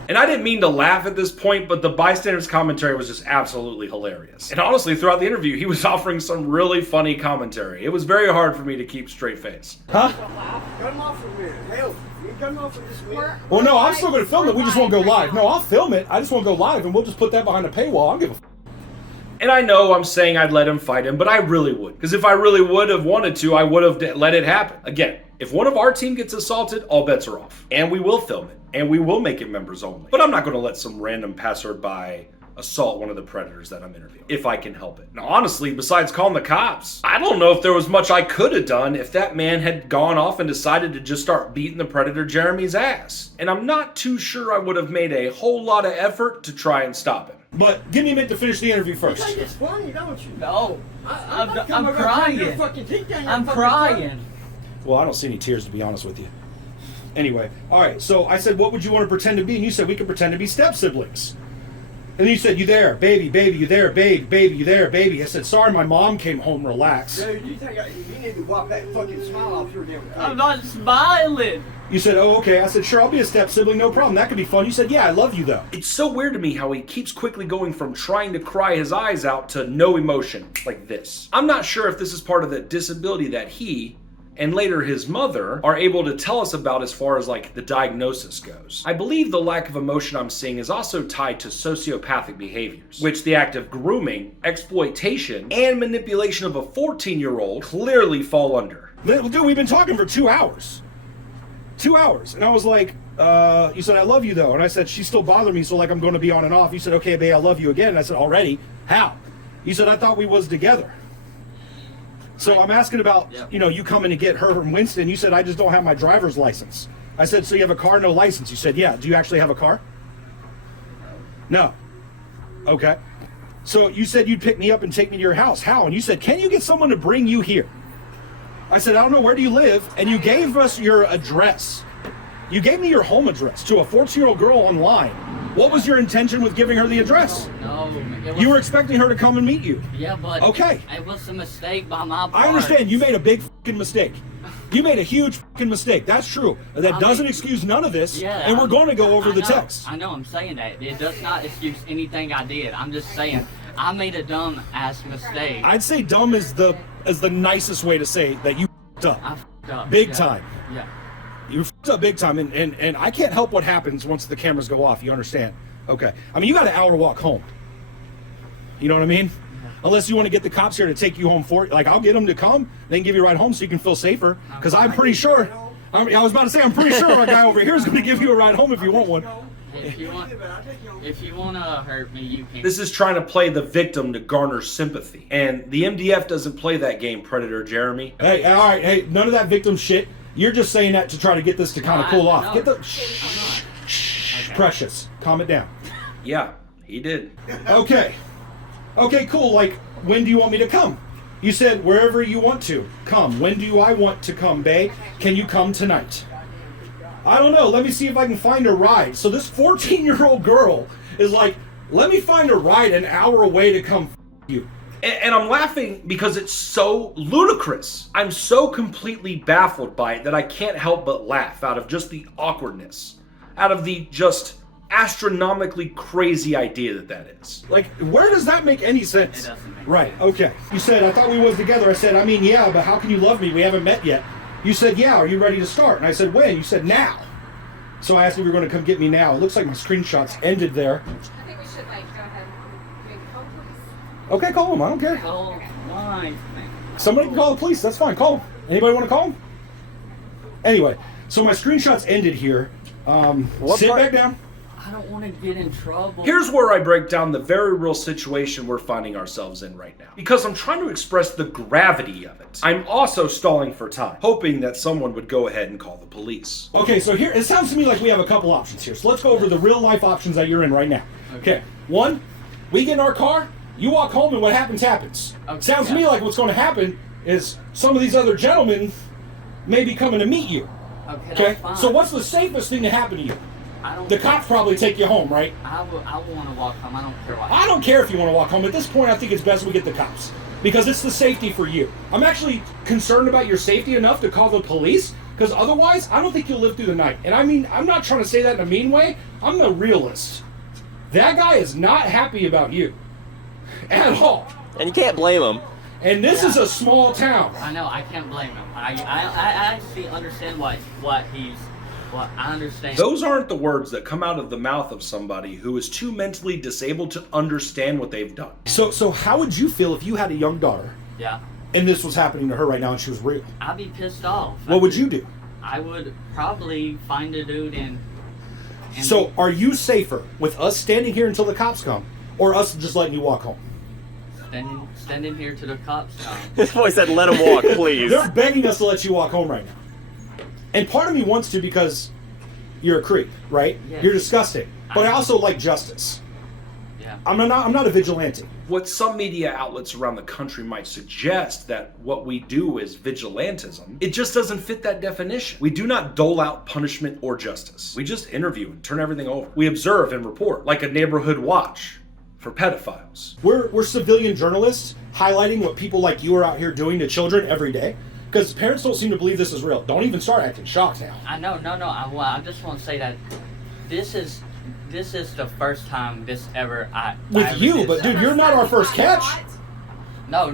And I didn't mean to laugh at this point, but the bystander's commentary was just absolutely hilarious. And honestly, throughout the interview, he was offering some really funny commentary. It was very hard for me to keep straight face. huh? Come off from here. Hell, you come off of this week. Well, no, I'm still going to film it. We just won't go live. No, I'll film it. I just won't go live, and we'll just put that behind a paywall. I don't give a f. And I know I'm saying I'd let him fight him, but I really would. Because if I really would have wanted to, I would have let it happen. Again, if one of our team gets assaulted, all bets are off. And we will film it. And we will make it members only. But I'm not going to let some random passerby assault one of the predators that I'm interviewing, if I can help it. Now, honestly, besides calling the cops, I don't know if there was much I could have done if that man had gone off and decided to just start beating the predator Jeremy's ass. And I'm not too sure I would have made a whole lot of effort to try and stop him. But give me a minute to finish the interview first. You think it's funny, don't you? No. I'm I'm crying. I'm crying. Well, I don't see any tears, to be honest with you. Anyway, all right, so I said, what would you want to pretend to be? And you said, we could pretend to be step-siblings. And then you said, you there, baby, baby, you there, baby, baby, you there, baby. I said, sorry, my mom came home, relax. Dude, you need to wipe that fucking smile off your damn face. I'm not smiling. You said, oh, okay. I said, sure, I'll be a step-sibling, no problem. That could be fun. You said, yeah, I love you, though. It's so weird to me how he keeps quickly going from trying to cry his eyes out to no emotion, like this. I'm not sure if this is part of the disability that he, and later his mother, are able to tell us about as far as like the diagnosis goes. I believe the lack of emotion I'm seeing is also tied to sociopathic behaviors, which the act of grooming, exploitation, and manipulation of a 14-year-old clearly fall under. Dude, we've been talking for 2 hours. 2 hours. And I was like, you said, I love you, though. And I said, she's still bothering me, so like I'm going to be on and off. You said, okay, babe, I love you again. And I said, already? How? You said, I thought we was together. So I'm asking about, you coming to get her from Winston. You said, I just don't have my driver's license. I said, so you have a car, no license? You said, yeah. Do you actually have a car? No. Okay. So you said you'd pick me up and take me to your house. How? And you said, can you get someone to bring you here? I said, I don't know, where do you live? And you gave us your address. You gave me your home address to a 14-year-old girl online. What was your intention with giving her the address? No. You were expecting her to come and meet you. Yeah, but okay. It was a mistake by my part. I understand. You made a big fucking mistake. You made a huge fucking mistake. That's true. That doesn't excuse none of this. Yeah, and we're going to go over the text. I know. I'm saying that. It does not excuse anything I did. I'm just saying I made a dumb ass mistake. I'd say dumb is the nicest way to say that you fucked up. I fucked up. Big time. Yeah. You fucked up big time, and I can't help what happens once the cameras go off. You understand? Okay. I mean, you got an hour walk home. You know what I mean? Yeah. Unless you want to get the cops here to take you home for it. Like, I'll get them to come, then give you a ride home so you can feel safer. Because I'm pretty sure, I was about to say, I'm pretty sure my guy over here is going to give you a ride home if you want one. If you want to hurt me, you can. This is trying to play the victim to garner sympathy. And the MDF doesn't play that game, Predator Jeremy. Hey, all right, hey, none of that victim shit. You're just saying that to try to get this to kind of cool off. Get the... Shh, okay. Precious. Calm it down. Yeah, he did. Okay. Okay, cool. Like, when do you want me to come? You said wherever you want to come. When do I want to come, bae? Can you come tonight? I don't know. Let me see if I can find a ride. So this 14-year-old girl is like, let me find a ride an hour away to come you. And I'm laughing because it's so ludicrous. I'm so completely baffled by it that I can't help but laugh out of just the awkwardness, out of the just astronomically crazy idea that is. Like, where does that make any sense? It doesn't make right, sense. Okay. You said, I thought we was together. I said, I mean, yeah, but how can you love me? We haven't met yet. You said, yeah, are you ready to start? And I said, when? You said, now. So I asked if you were going to come get me now. It looks like my screenshots ended there. I think we should, like, go ahead and maybe call police. Okay, call them. I don't care. Call mine. Somebody can call the police. That's fine. Call them. Anybody want to call them? Anyway, so my screenshots ended here. Sit back down. I don't want to get in trouble. Here's where I break down the very real situation we're finding ourselves in right now. Because I'm trying to express the gravity of it. I'm also stalling for time, hoping that someone would go ahead and call the police. Okay, so here, it sounds to me like we have a couple options here. So let's go over the real life options that you're in right now. Okay. One, we get in our car, you walk home, and what happens, happens. Okay, Sounds to me like what's going to happen is some of these other gentlemen may be coming to meet you. Okay, Okay? that's fine. So what's the safest thing to happen to you? The cops probably take you home, right? I want to walk home. I don't care what. I don't care if you want to walk home. At this point, I think it's best we get the cops. Because it's the safety for you. I'm actually concerned about your safety enough to call the police, because otherwise, I don't think you'll live through the night. And I mean, I'm not trying to say that in a mean way. I'm the realist. That guy is not happy about you. At all. And you can't blame him. And this is a small town. I know. I can't blame him. I actually understand what he's. Well, I understand. Those aren't the words that come out of the mouth of somebody who is too mentally disabled to understand what they've done. So how would you feel if you had a young daughter? Yeah. And this was happening to her right now and she was real? I'd be pissed off. What would you do? I would probably find a dude and so are you safer with us standing here until the cops come or us just letting you walk home? Standing here to the cops now. This boy said, "Let him walk, please." They're begging us to let you walk home right now. And part of me wants to because you're a creep, right? Yeah. You're disgusting. But I also like justice. Yeah. I'm not a vigilante. What some media outlets around the country might suggest that what we do is vigilantism, it just doesn't fit that definition. We do not dole out punishment or justice. We just interview and turn everything over. We observe and report, like a neighborhood watch for pedophiles. We're civilian journalists highlighting what people like you are out here doing to children every day. Because parents don't seem to believe this is real. Don't even start acting shocked now. I know, no. I just want to say that this is the first time this ever With you, but dude, you're not our first catch. No.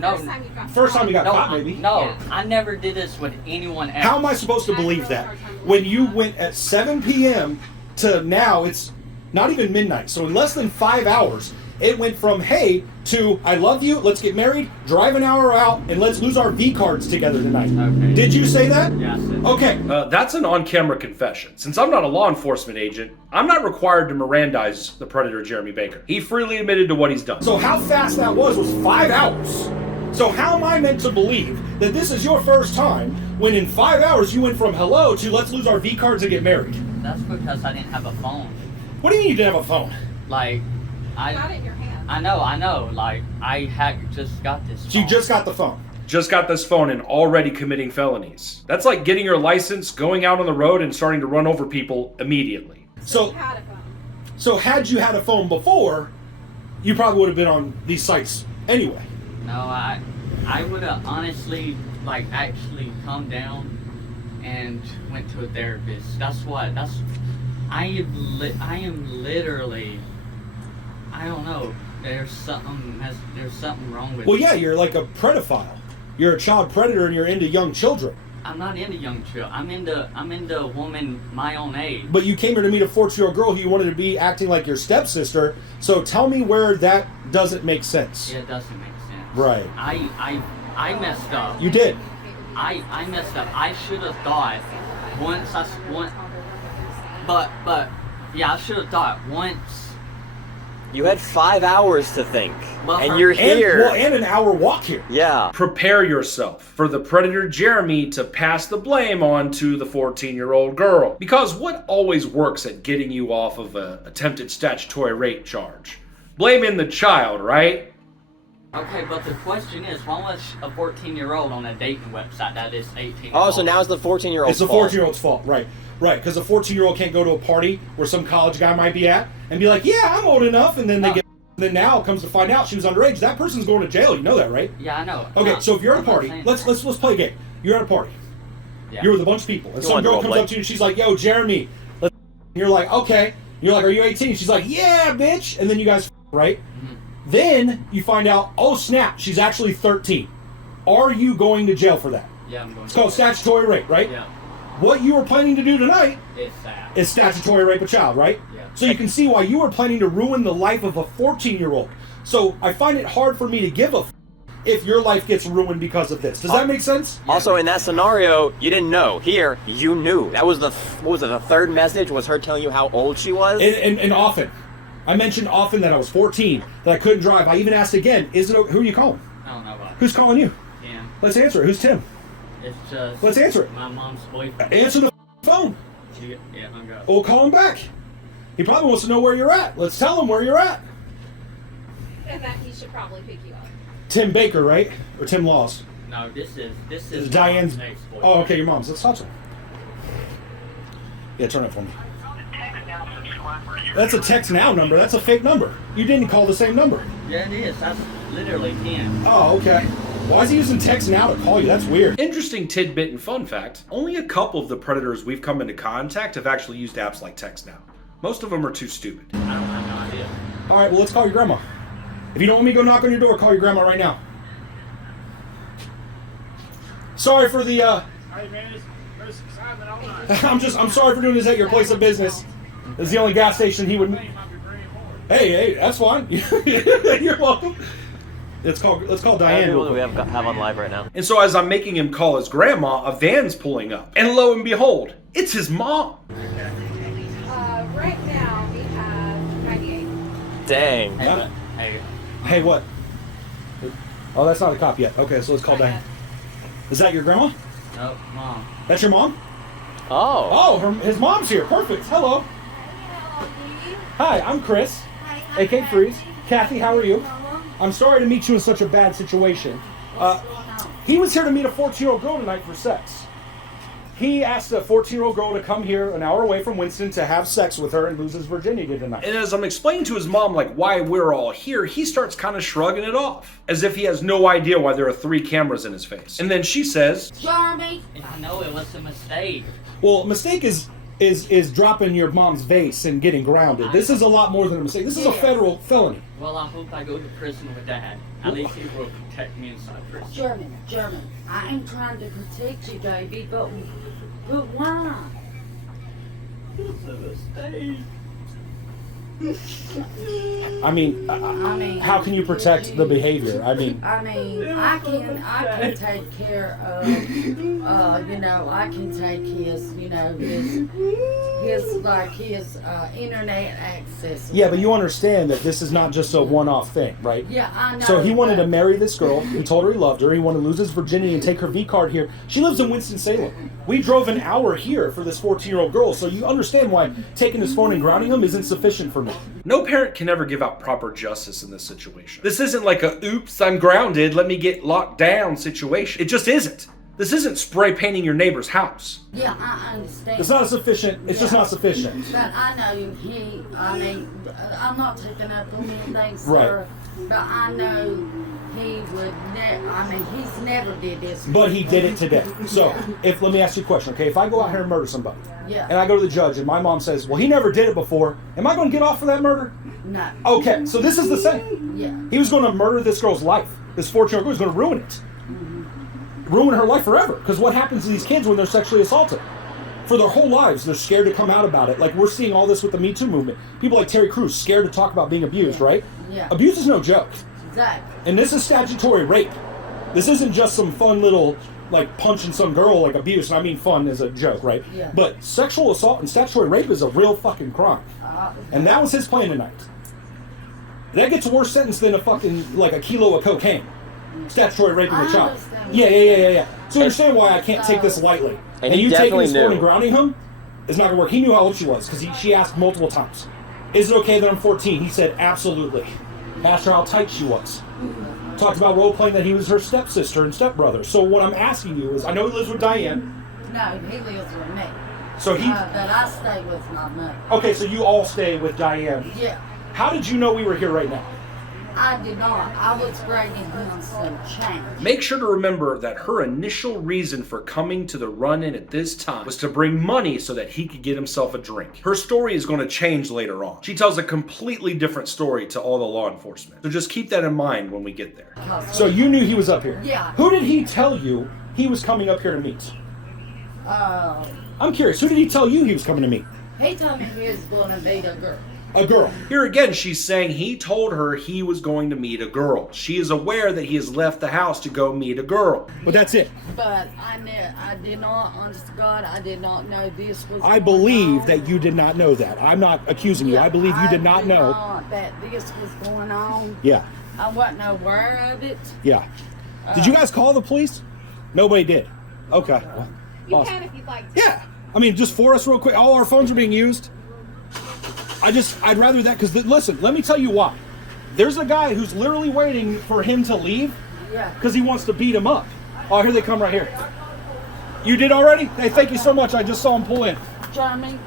First time you got No, caught, maybe. No, I never did this with anyone else. How am I supposed to believe that? When you went at 7 p.m. to now, it's not even midnight. So in less than 5 hours, it went from, hey, to I love you, let's get married, drive an hour out, and let's lose our V cards together tonight. Okay. Did you say that? Yeah, I said that. Okay. That's an on-camera confession. Since I'm not a law enforcement agent, I'm not required to Mirandize the Predator Jeremy Baker. He freely admitted to what he's done. So how fast that was 5 hours. So how am I meant to believe that this is your first time when in 5 hours you went from hello to let's lose our V cards and get married? That's because I didn't have a phone. What do you mean you didn't have a phone? Like, Got it in your hand. I know. Like, I had just got this phone. So you just got the phone. Just got this phone and already committing felonies. That's like getting your license, going out on the road, and starting to run over people immediately. So You had a phone. So had you had a phone before, you probably would have been on these sites anyway. No, I would have honestly, like, actually come down and went to a therapist. I am literally, I don't know. There's something wrong with Well, me. yeah, you're like a pedophile. You're a child predator and you're into young children. I'm not into young children. I'm into a woman my own age. But you came here to meet a 14-year-old girl who you wanted to be acting like your stepsister. So tell me where that doesn't make sense. Yeah, it doesn't make sense. Right. I messed up. You did. I messed up. I should have thought but yeah, I should have thought once. You had 5 hours to think, Well, and you're here. And an hour walk here. Yeah. Prepare yourself for the Predator Jeremy to pass the blame on to the 14-year-old girl. Because what always works at getting you off of an attempted statutory rape charge? Blaming the child, right? Okay, but the question is, why was a 14-year-old on a dating website that is 18? Oh, so now it's the 14-year-old's It's the fault. 14-year-old's fault, right? Right, because a 14-year-old can't go to a party where some college guy might be at and be like, yeah, I'm old enough, and then they get. Then now comes to find out she was underage. That person's going to jail. You know that, right? Yeah, I know. Okay, No, so if you're at a I'm not party, saying let's play a game. You're at a party. Yeah. You're with a bunch of people, and You some want to girl comes roleplay. up to you and she's like, "Yo, Jeremy," and you're like, "Okay." You're like, "Are you 18?" She's like, "Yeah, bitch." And then you guys, right? Mm-hmm. Then you find out, oh snap, she's actually 13. Are you going to jail for that? Yeah, I'm going It's to. called statutory rape, right? Yeah, What you were planning to do tonight it's sad. is statutory rape a child, right? Yeah. So you can see why you were planning to ruin the life of a 14-year-old. So I find it hard for me to give a if your life gets ruined because of this. Does that make sense? Also, in that scenario, you didn't know. Here, you knew. That was the third message was her telling you how old she was? And often. I mentioned often that I was 14, that I couldn't drive. I even asked again, who are you calling? I don't know about Who's calling you? Tim. Let's answer it. Who's Tim? It's just. Let's answer it. My mom's boyfriend. Answer the phone. Yeah, hung up. We'll call him back. He probably wants to know where you're at. Let's tell him where you're at. And that he should probably pick you up. Tim Baker, right? Or Tim Laws? No, this is Diane's. mom's ex-boyfriend. Oh, okay, your mom's. Let's talk to him. Yeah, turn it for me. That's a text now number. That's a fake number. You didn't call the same number. Yeah, it is. That's literally Tim. Oh, okay. Why is he using text now to call you? That's weird. Interesting tidbit and fun fact, only a couple of the predators we've come into contact have actually used apps like TextNow. Most of them are too stupid. I don't have no idea. All right, well, let's call your grandma. If you don't want me to go knock on your door, call your grandma right now. Sorry for the, Hey man, it's excitement all night. I'm sorry for doing this at your place of business. This is the only gas station he would. Name might be very important. Hey, that's fine. You're welcome. Let's call Diane. Who do we have on live right now? And so as I'm making him call his grandma, a van's pulling up. And lo and behold, it's his mom. Right now we have 98. Dang. Hey, Hey, what? Oh, that's not a cop yet. Okay, so let's call Diane. Is that your grandma? No, Mom. That's your mom? Oh. Oh, his mom's here. Perfect. Hello. Hi, I'm Chris. A.K. Freeze. Kathy, how are you? I'm sorry to meet you in such a bad situation. He was here to meet a 14-year-old girl tonight for sex. He asked a 14-year-old girl to come here an hour away from Winston to have sex with her and lose his virginity tonight. And as I'm explaining to his mom, like, why we're all here, he starts kind of shrugging it off, as if he has no idea why there are 3 cameras in his face. And then she says, Jeremy. I know it was a mistake. Well, a mistake is dropping your mom's vase and getting grounded. This is a lot more than a mistake. This is a federal felony. Well, I hope I go to prison with Dad. At least he will protect me inside prison. Jeremy, I am trying to protect you, baby, but why? It's a mistake. I mean, how can you protect the behavior? I I can take care of, I can take his internet access. Yeah, but you understand that this is not just a one-off thing, right? Yeah, I know. So he wanted to marry this girl. He told her he loved her. He wanted to lose his virginity and take her V-card here. She lives in Winston Salem. We drove an hour here for this 14-year-old girl, so you understand why taking his phone and grounding him isn't sufficient for me. no parent can ever give out proper justice in this situation. This isn't like a, oops, I'm grounded, let me get locked down situation. It just isn't. This isn't spray painting your neighbor's house. Yeah, I understand. It's not sufficient. It's just not sufficient. But I know I'm not taking up on anything, sir. Right. But I know he would he's never did this. But he did it today. So, let me ask you a question, okay? If I go out here and murder somebody, yeah, and I go to the judge, and my mom says, well, he never did it before, am I going to get off for that murder? No. Okay, so this is the same. Yeah. He was going to murder this girl's life. This 14-year-old girl was going to ruin it. Ruin her life forever. Because what happens to these kids when they're sexually assaulted? For their whole lives, they're scared to come out about it. Like, we're seeing all this with the Me Too movement. People like Terry Crews, scared to talk about being abused, right? Yeah. Abuse is no joke. Exactly. And this is statutory rape. This isn't just some fun little, like, punching some girl like abuse. And I mean fun as a joke, right? Yeah. But sexual assault and statutory rape is a real fucking crime. And that was his plan tonight. That gets a worse sentence than a fucking, like, a kilo of cocaine. Statutory raping a child. Yeah. So you understand why I can't take this lightly. And you taking his phone knew. and grounding him is not going to work. He knew how old she was because she asked multiple times. Is it okay that I'm 14? He said, absolutely. Asked her how tight she was. Talked about role-playing that he was her stepsister and stepbrother. So what I'm asking you is, I know he lives with Diane. No, he lives with me. So he... but I stay with my mother. Okay, so you all stay with Diane. Yeah. How did you know we were here right now? I did not. I was bringing him some change. Make sure to remember that her initial reason for coming to the run-in at this time was to bring money so that he could get himself a drink. Her story is going to change later on. She tells a completely different story to all the law enforcement. So just keep that in mind when we get there. So you knew he was up here? Yeah. Who did he tell you he was coming up here to meet? I'm curious. Who did he tell you he was coming to meet? He told me he was going to meet a girl. A girl. Here again, she's saying he told her he was going to meet a girl. She is aware that he has left the house to go meet a girl. But that's it. But I did not, honest to God, I did not know this was I believe that you did not know that. I'm not accusing you. I believe you did not know. That this was going on. Yeah. I wasn't aware of it. Yeah. Did you guys call the police? Nobody did. Okay. You Awesome. can if you'd like to. Yeah. I mean, just for us real quick, all our phones are being used. I'd rather that, because listen, let me tell you why. There's a guy who's literally waiting for him to leave because he wants to beat him up. Oh, here they come right here. You did already? Hey, thank you so much. I just saw him pull in. Jeremy,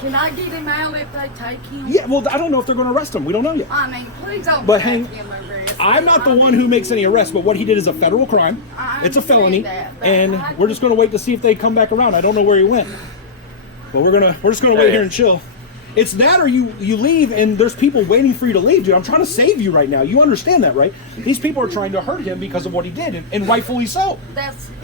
can I get him out if they take him? Yeah, well, I don't know if they're going to arrest him. We don't know yet. I mean, please don't But take hang, him arrest. I'm not the one who makes any arrests, but what he did is a federal crime. It's a felony, and we're just going to wait to see if they come back around. I don't know where he went, but we're just going to wait here and chill. It's that, or you leave and there's people waiting for you to leave, dude. I'm trying to save you right now. You understand that, right? These people are trying to hurt him because of what he did, and rightfully so.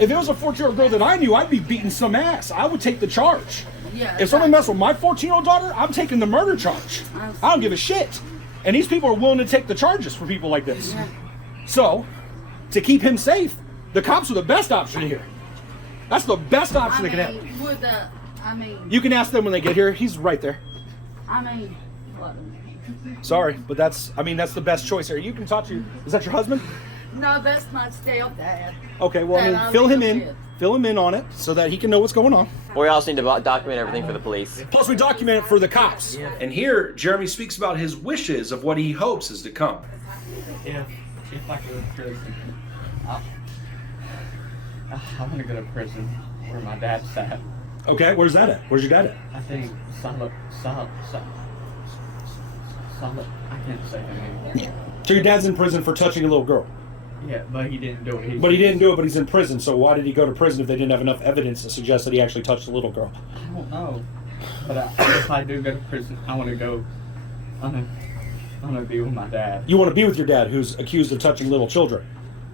If it was a 14-year-old girl that I knew, I'd be beating some ass. I would take the charge. Yeah, if somebody messed with my 14-year-old daughter, I'm taking the murder charge. I don't give a shit. And these people are willing to take the charges for people like this. Yeah. So, to keep him safe, the cops are the best option here. That's the best option they can have. You can ask them when they get here. He's right there. I mean, Sorry, but that's the best choice here. You can talk to is that your husband? No, that's my stepdad. Okay, well, That I fill him live in. with. Fill him in on it so that he can know what's going on. We also need to document everything for the police. Plus, we document it for the cops. And here, Jeremy speaks about his wishes of what he hopes is to come. If I go to prison, I want to go to prison where my dad's at. Okay, where's that at? Where's your dad at? I think solid. I can't say the name. So your dad's in prison for touching a little girl. Yeah, but he didn't do it. But he didn't do it, but he's in prison. So why did he go to prison if they didn't have enough evidence to suggest that he actually touched a little girl? I don't know. But if I do go to prison, I want to go. I want to be with my dad. You want to be with your dad who's accused of touching little children.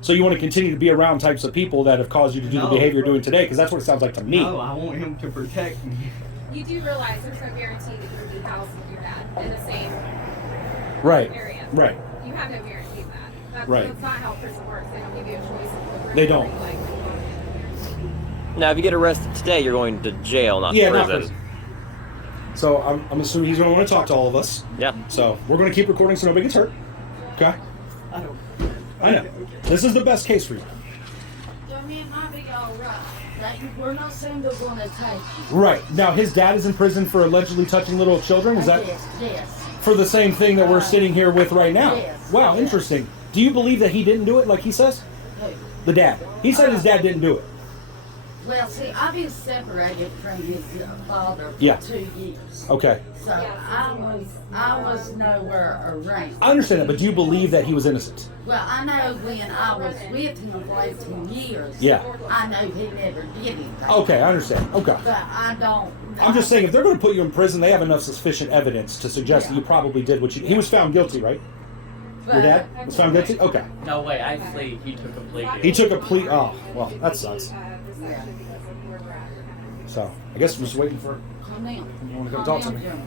So you want to continue to be around types of people that have caused you to do the behavior you're doing today? Because that's what it sounds like to me. No, I want him to protect me. You do realize there's no guarantee that you'll be housed with your dad in the same Right. area. Right. You have no guarantee of that. Right. That's not how prison works. They don't give you a choice. Of They don't. Now, if you get arrested today, you're going to jail, not Yeah, prison. not prison. So I'm assuming he's going to want to talk to all of us. Yeah. So we're going to keep recording so nobody gets hurt. Okay? I know. This is the best case for you. I mean, it might be all right. We're not saying they're going to take you. Right. Now, his dad is in prison for allegedly touching little children. Is that Yes. for the same thing that we're sitting here with right now? Yes. Wow, interesting. Do you believe that he didn't do it like he says? Who? The dad. He said his dad didn't do it. Well, see, I've been separated from his father for Yeah. 2 years. Okay. So I was nowhere around. I understand that, but do you believe that he was innocent? Well, I know when I was with him for 18 years, Yeah. I know he never did anything. Okay, I understand. Okay. But I don't know. I'm just saying, if they're going to put you in prison, they have enough sufficient evidence to suggest that you probably did what you... He was found guilty, right? Your dad was found guilty? Okay. No, wait, actually, he took a plea deal. He took a plea... Oh, well, that sucks. So, I guess we're just waiting for... Calm down. You want to come Calm talk to down, me? Jeremy.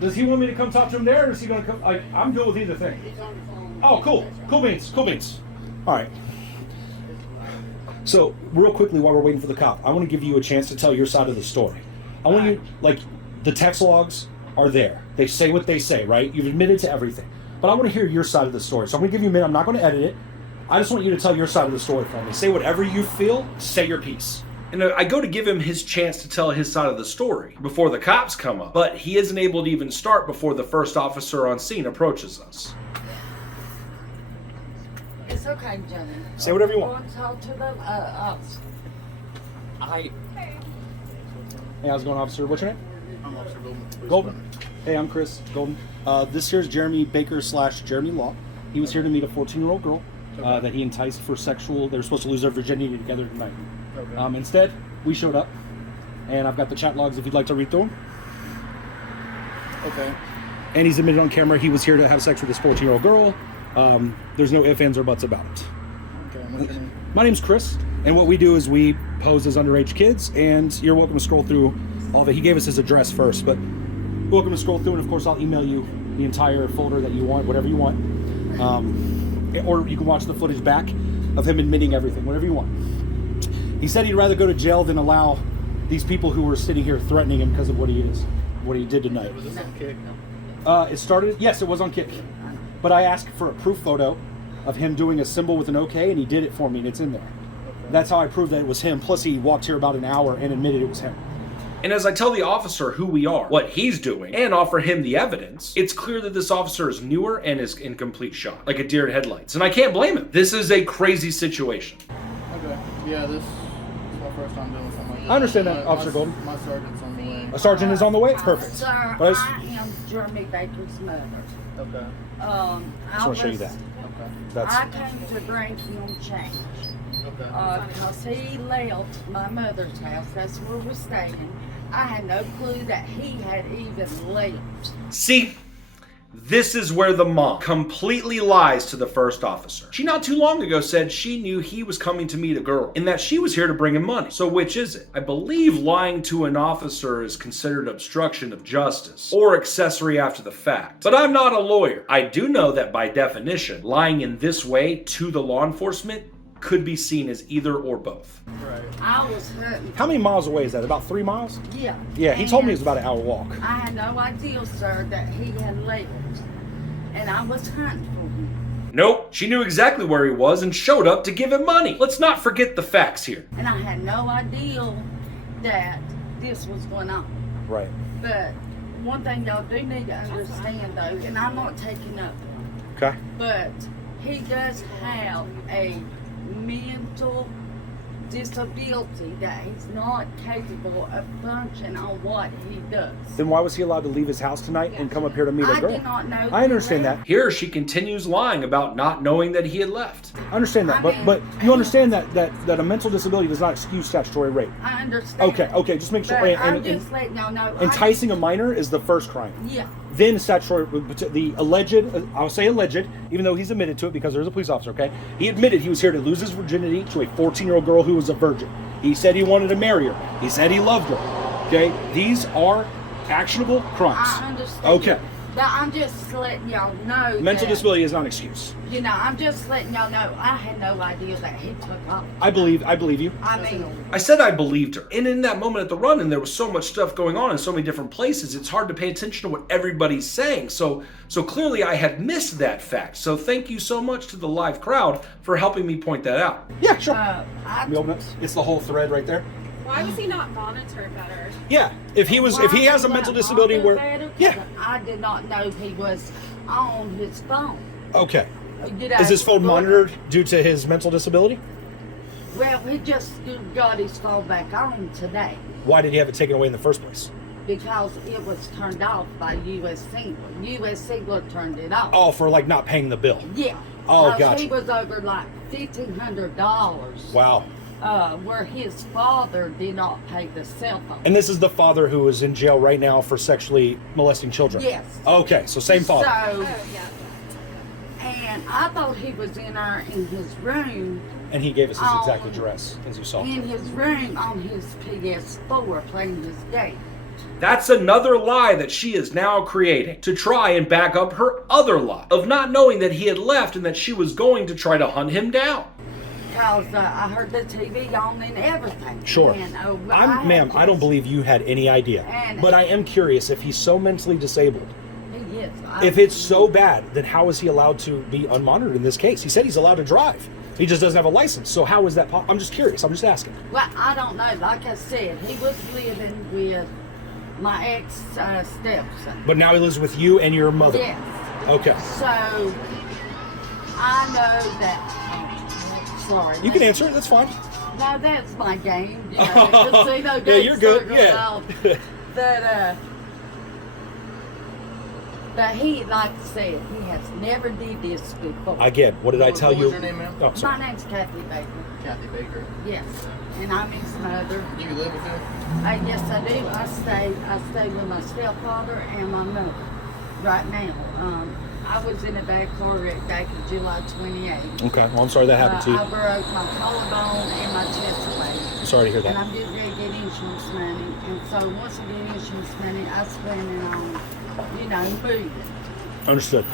Does he want me to come talk to him there, or is he going to come... I'm good with either thing. Oh, cool. Cool beans. Cool beans. All right. So, real quickly, while we're waiting for the cop, I want to give you a chance to tell your side of the story. I want you... the text logs are there. They say what they say, right? You've admitted to everything. But I want to hear your side of the story. So I'm going to give you a minute. I'm not going to edit it. I just want you to tell your side of the story for me. Say whatever you feel. Say your piece. And I go to give him his chance to tell his side of the story before the cops come up, but he isn't able to even start before the first officer on scene approaches us. It's okay, Johnny. Say whatever you want. Go and talk to the officer. Hey, how's it going, officer? What's your name? I'm Officer Golden. Golden. Hey, I'm Chris Golden. This here's Jeremy Baker / Jeremy Law. He was here to meet a 14-year-old girl that he enticed for sexual. They were supposed to lose their virginity together tonight. Okay. Instead, we showed up, and I've got the chat logs if you'd like to read through them. Okay. And he's admitted on camera he was here to have sex with this 14-year-old girl. There's no ifs, ands, or buts about it. Okay. What's your name? My name's Chris, and what we do is we pose as underage kids, and you're welcome to scroll through all of it. He gave us his address first, but you're welcome to scroll through, and of course I'll email you the entire folder that you want, whatever you want. Or you can watch the footage back of him admitting everything, whatever you want. He said he'd rather go to jail than allow these people who were sitting here threatening him because of what he did tonight. Was this on Kick? It started, yes, it was on Kick. But I asked for a proof photo of him doing a symbol with an OK, and he did it for me, and it's in there. Okay. That's how I proved that it was him. Plus, he walked here about an hour and admitted it was him. And as I tell the officer who we are, what he's doing, and offer him the evidence, it's clear that this officer is newer and is in complete shock, like a deer in headlights. And I can't blame him. This is a crazy situation. Okay. Yeah, this is my first time doing something like that. I understand that, Officer Golden. My sergeant's on the way. A sergeant is on the way? Perfect. Sir, But I am Jeremy Baker's mother. Okay. I just want to show you that. Okay. That's I came to bring him change. Okay. Because he left my mother's house. That's where we're staying. I had no clue that he had even left. See, this is where the mom completely lies to the first officer. She not too long ago said she knew he was coming to meet a girl and that she was here to bring him money. So which is it? I believe lying to an officer is considered obstruction of justice or accessory after the fact. But I'm not a lawyer. I do know that by definition, lying in this way to the law enforcement could be seen as either or both. I was hurting. How many miles away is that? About 3 miles? Yeah. Yeah, he told me it was about an hour walk. I had no idea, sir, that he had left. And I was hunting for him. Nope, she knew exactly where he was and showed up to give him money. Let's not forget the facts here. And I had no idea that this was going on. Right. But one thing y'all do need to understand, though, and I'm not taking up, Okay. but he does have a mental disability that he's not capable of functioning on what he does. Then why was he allowed to leave his house tonight and come up here to meet a I girl? did not know. I understand that. Here she continues lying about not knowing that he had left. I understand that, but you understand that a mental disability does not excuse statutory rape. I understand. Okay, just make sure. But I'm just letting y'all know. Enticing a minor is the first crime. Yeah. Then statutory, the alleged, I'll say alleged, even though he's admitted to it because there's a police officer, okay? He admitted he was here to lose his virginity to a 14-year-old girl who was a virgin. He said he wanted to marry her. He said he loved her, okay? These are actionable crimes. I understand. Okay. But I'm just letting y'all know. Mental that, disability is not an excuse. You know, I'm just letting y'all know. I had no idea that he took off. I believe you. I mean, I said I believed her. And in that moment at the run-in, there was so much stuff going on in so many different places, it's hard to pay attention to what everybody's saying. So clearly I had missed that fact. So thank you so much to the live crowd for helping me point that out. Yeah, sure. I, You open it? It's the whole thread right there. Why was he not monitored better? Yeah, if he has a mental disability where, yeah. I did not know he was on his phone. Okay. You know, Is his phone monitored due to his mental disability? Well, he just got his phone back on today Why did he have it taken away in the first place? because it was turned off by U.S. Singler. U.S. Singler turned it off. Oh, for like not paying the bill. Yeah. Oh, Because gotcha. he was over like $1,500. Wow. Where his father did not pay the cell phone. And this is the father who is in jail right now for sexually molesting children? Yes. Okay, so same father. So, and I thought he was in there in his room. And he gave us his exact address, as you saw. In his room on his PS4 playing his game. That's another lie that she is now creating to try and back up her other lie of not knowing that he had left and that she was going to try to hunt him down. Because I heard the TV on and everything. Sure. And, Ma'am, I don't believe you had any idea. But I am curious, if he's so mentally disabled, He is. if it's so bad, then how is he allowed to be unmonitored in this case? He said he's allowed to drive. He just doesn't have a license. So how is that possible? I'm just curious. I'm just asking. Well, I don't know. Like I said, he was living with my ex-stepson. But now he lives with you and your mother. Yes. Okay. So, I know that... Sorry. You can answer it. That's fine. No, that's my game. You know, casino Yeah, you're good. circle Yeah. out. But he, like I said, he has never did this before. Again, what did I tell you? What's your name, ma'am? Oh, sorry. My name's Kathy Baker. Kathy Baker. Yes. And I'm his mother. Do you live with him? Yes, I do. I stay with my stepfather and my mother right now. I was in a bad car wreck back in July 28th. Okay. Well, I'm sorry that happened to you. I broke my collarbone and my chest away. I'm sorry to hear that. And I'm getting ready to get insurance money. And so once I get insurance money, I spend it on, moving. Understood.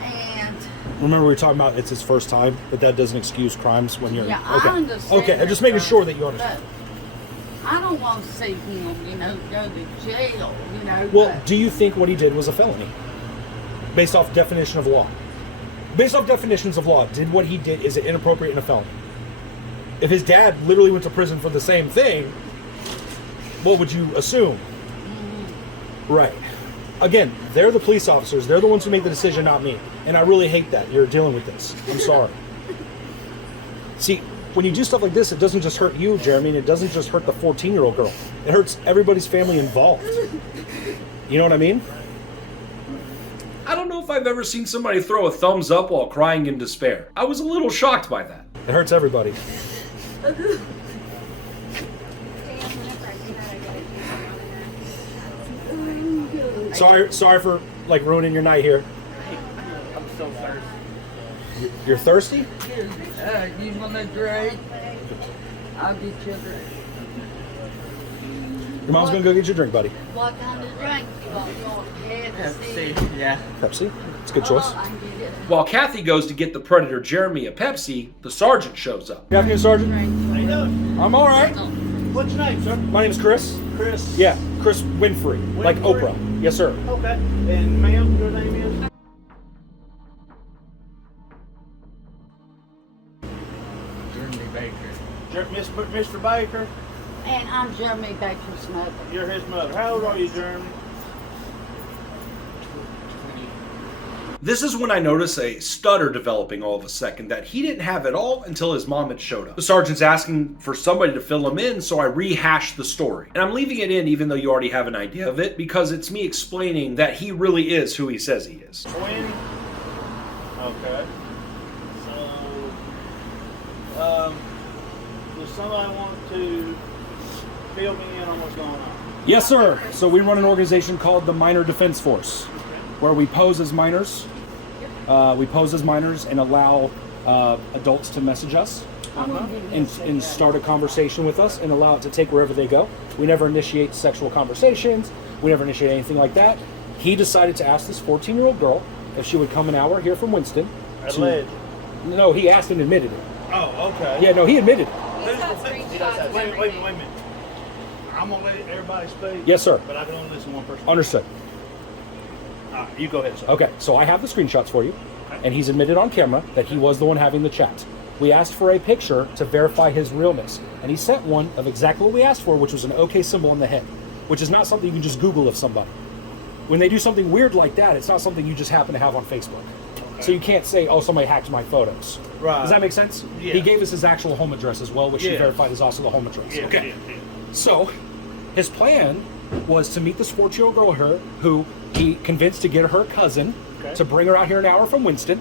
And Remember we were talking about it's his first time, but that doesn't excuse crimes when you're... yeah, okay. I understand. Okay, I'm just making sure that you understand. But I don't want to see him, go to jail, Well, but do you think what he did was a felony? Based off definition of law. Based off definitions of law, did what he did, is it inappropriate and a felony? If his dad literally went to prison for the same thing, what would you assume? Right. Again, they're the police officers. They're the ones who make the decision, not me. And I really hate that you're dealing with this. I'm sorry. See, when you do stuff like this, it doesn't just hurt you, Jeremy, and it doesn't just hurt the 14-year-old girl. It hurts everybody's family involved. You know what I mean? I don't know if I've ever seen somebody throw a thumbs up while crying in despair. I was a little shocked by that. It hurts everybody. Sorry for ruining your night here. I'm so thirsty. You're thirsty? You want a drink? I'll get you a drink. Your mom's gonna go get you a drink, buddy. What kind of drink you want? You want Pepsi? Pepsi, yeah. Pepsi? It's a good choice. I can get it. While Kathy goes to get the Predator Jeremy a Pepsi, the sergeant shows up. Good afternoon, Sergeant. How you doing? I'm all right. What's your name, sir? My name's Chris. Chris. Yeah, Chris Winfrey, like Winfrey? Oprah. Yes, sir. Okay. And ma'am, your name is? Jeremy Baker. Mr. Baker. And I'm Jeremy Baker's mother. You're his mother. How old are you, Jeremy? This is when I notice a stutter developing all of a second that he didn't have at all until his mom had showed up. The sergeant's asking for somebody to fill him in, so I rehash the story. And I'm leaving it in even though you already have an idea of it, because it's me explaining that he really is who he says he is. Twin. Okay. So, does somebody want to fill me in on what's going on? Yes, sir. So we run an organization called the Minor Defense Force, where we pose as minors. And allow adults to message us and start a conversation with us and allow it to take wherever they go. We never initiate sexual conversations. We never initiate anything like that. He decided to ask this 14-year-old girl if she would come an hour here from Winston. Alleged. No, he asked and admitted it. Oh, okay. Yeah, no, he admitted it. He's got screenshots. Wait a minute. I'm going to let everybody speak. Yes, sir. But I can only listen to one person. Understood. All right, you go ahead, sir. Okay, so I have the screenshots for you, and he's admitted on camera that he was the one having the chat. We asked for a picture to verify his realness, and he sent one of exactly what we asked for, which was an OK symbol in the head, which is not something you can just Google of somebody. When they do something weird like that, it's not something you just happen to have on Facebook. Okay. So you can't say, oh, somebody hacked my photos. Right. Does that make sense? Yeah. He gave us his actual home address as well, which he verified is also the home address. Yeah, okay. Yeah. So his plan was to meet this 14-year-old girl who he convinced to get her cousin to bring her out here an hour from Winston.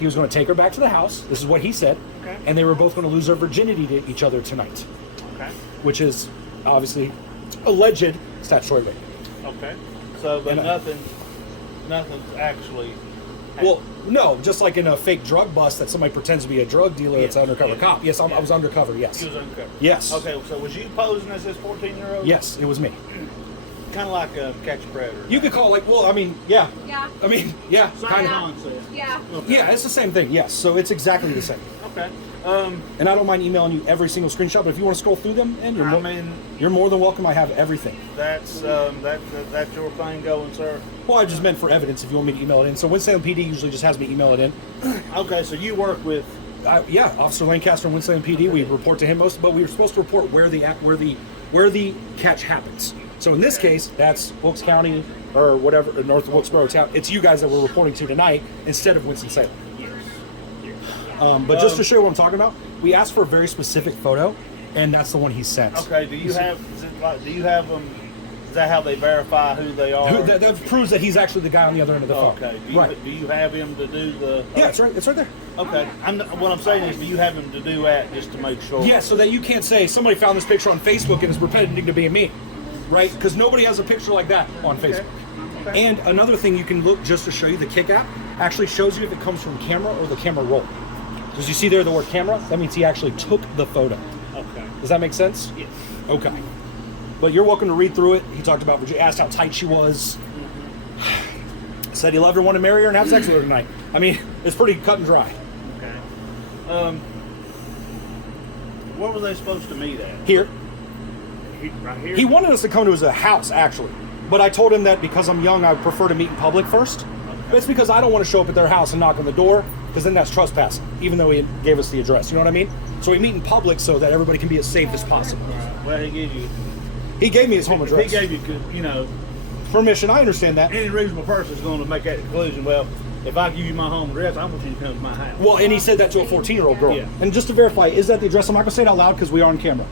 He was going to take her back to the house. This is what he said. Okay. And they were both going to lose their virginity to each other tonight. Okay. Which is obviously alleged statutory rape. Okay. So, but nothing's actually... Well, no, just like in a fake drug bust that somebody pretends to be a drug dealer that's an undercover cop. Yes, I was undercover, yes. You was undercover? Yes. Okay, so was you posing as this 14-year-old? Yes, it was me. Kind of like a Catch a Predator. You could call it, well, I mean, yeah. Yeah. I mean, yeah. Same kind of. concept. Yeah. Okay. Yeah, it's the same thing, yes. So it's exactly the same. Okay. And I don't mind emailing you every single screenshot, but if you want to scroll through them, and you're more than welcome. I have everything. That's that's your thing going, sir. Well, I just meant for evidence if you want me to email it in. So Winston Salem PD usually just has me email it in. Okay, so you work with... Officer Lancaster and Winston Salem PD. We report to him most, but we were supposed to report where the catch happens. So in this case, that's Wilkes County or whatever, or North Wilkesboro town. It's you guys that we're reporting to tonight instead of Winston Salem. But just to show you what I'm talking about, we asked for a very specific photo, and that's the one he sent. Okay, do you have them? Is that how they verify who they are? That proves that he's actually the guy on the other end of the phone. Okay. Do you have him to do the? Yeah, it's right. It's right there. Okay. What I'm saying is, do you have him to do that just to make sure? Yeah, so that you can't say somebody found this picture on Facebook and is pretending to be me, right? Because nobody has a picture like that on Facebook. Okay. And another thing you can look just to show you, the Kick app actually shows you if it comes from camera or the camera roll. Because you see there the word camera, that means he actually took the photo. Okay. Does that make sense? Yes. Okay. But you're welcome to read through it. He talked about, asked how tight she was. Said he loved her, wanted to marry her, and have sex with her tonight. I mean, it's pretty cut and dry. Okay. Where were they supposed to meet at? Here. Right here? He wanted us to come to his house, actually. But I told him that because I'm young, I would prefer to meet in public first. Okay. It's because I don't want to show up at their house and knock on the door, because then that's trespassing, even though he gave us the address. You know what I mean? So we meet in public so that everybody can be as safe as possible. Well, he gave me his home address. He gave you, permission. I understand that. Any reasonable person is going to make that conclusion. Well, if I give you my home address, I want you to come to my house. Well, and he said that to a 14-year-old girl. Yeah. And just to verify, is that the address? I'm not going to say it out loud because we are on camera.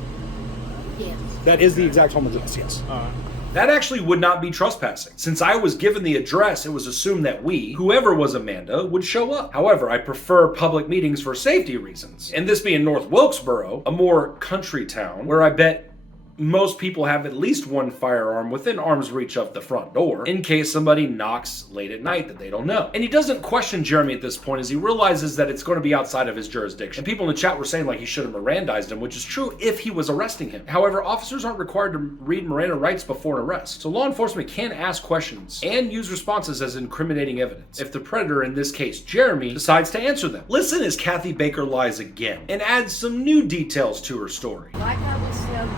Yes. That is the exact home address, yes. All right. That actually would not be trespassing. Since I was given the address, it was assumed that we, whoever was Amanda, would show up. However, I prefer public meetings for safety reasons. And this being North Wilkesboro, a more country town, where I bet Most people have at least one firearm within arm's reach of the front door in case somebody knocks late at night that they don't know. And he doesn't question Jeremy at this point as he realizes that it's going to be outside of his jurisdiction. And people in the chat were saying like he should have Mirandized him, which is true if he was arresting him. However, officers aren't required to read Miranda rights before an arrest. So law enforcement can ask questions and use responses as incriminating evidence if the predator, in this case Jeremy, decides to answer them. Listen as Kathy Baker lies again and adds some new details to her story. Like I was telling you,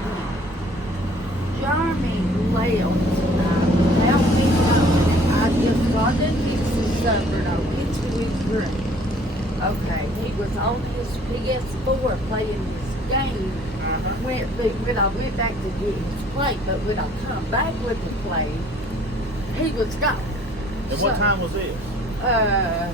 Jeremy left. Now we know. I just got the pieces suffered. I went to his room. Okay, he was on his PS4 playing his game. When I went back to get his plate, but when I come back with the plate, he was gone. And what time was this? I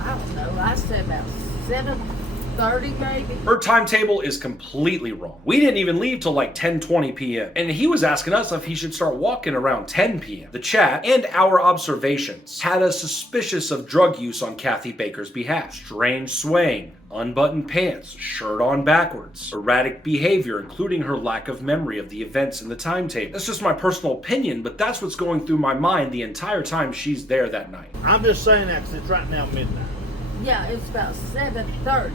don't know. I said about 7:30 maybe. Her timetable is completely wrong. We didn't even leave till like 10:20 p.m. And he was asking us if he should start walking around 10 p.m. The chat and our observations had us suspicious of drug use on Kathy Baker's behalf. Strange swaying, unbuttoned pants, shirt on backwards, erratic behavior, including her lack of memory of the events in the timetable. That's just my personal opinion, but that's what's going through my mind the entire time she's there that night. I'm just saying that because it's right now midnight. Yeah, it's about 7:30.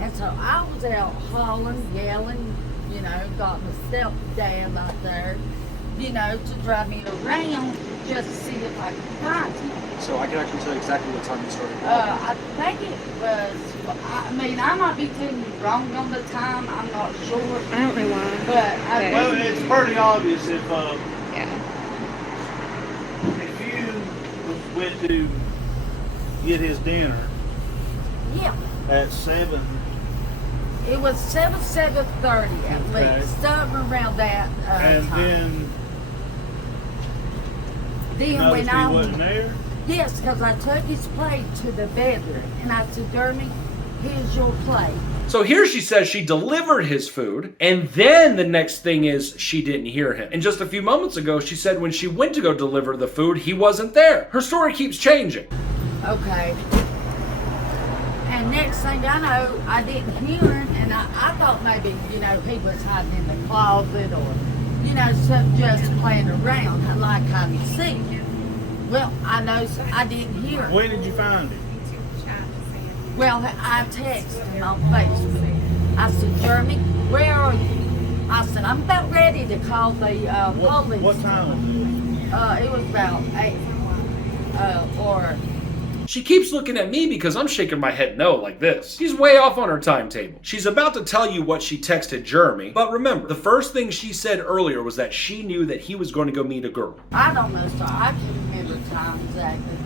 And so I was out hollering, yelling, you know, got myself down out there, you know, to drive me around just to see if I could find him. So I can actually tell you exactly what time you started. I think it was, I mean, I might be telling you wrong on the time, I'm not sure. I don't know why. But well, it's pretty obvious if you went to get his dinner yeah. at 7. It was 7:30 at least, something around that and time. Then when he wasn't there? Yes, because I took his plate to the bedroom, and I said, Jeremy, here's your plate. So here she says she delivered his food, and then the next thing is she didn't hear him. And just a few moments ago, she said when she went to go deliver the food, he wasn't there. Her story keeps changing. Okay. And next thing I know, I didn't hear him, and I thought maybe, you know, he was hiding in the closet or, you know, just playing around like hide and seek. Well, I know I didn't hear him. When did you find him? Well, I texted him on Facebook. I said, Jeremy, where are you? I said, I'm about ready to call the police. What time was it was about 8 or... She keeps looking at me because I'm shaking my head no like this. She's way off on her timetable. She's about to tell you what she texted Jeremy, but remember, the first thing she said earlier was that she knew that he was going to go meet a girl. I don't know, sir. I can't remember the time exactly.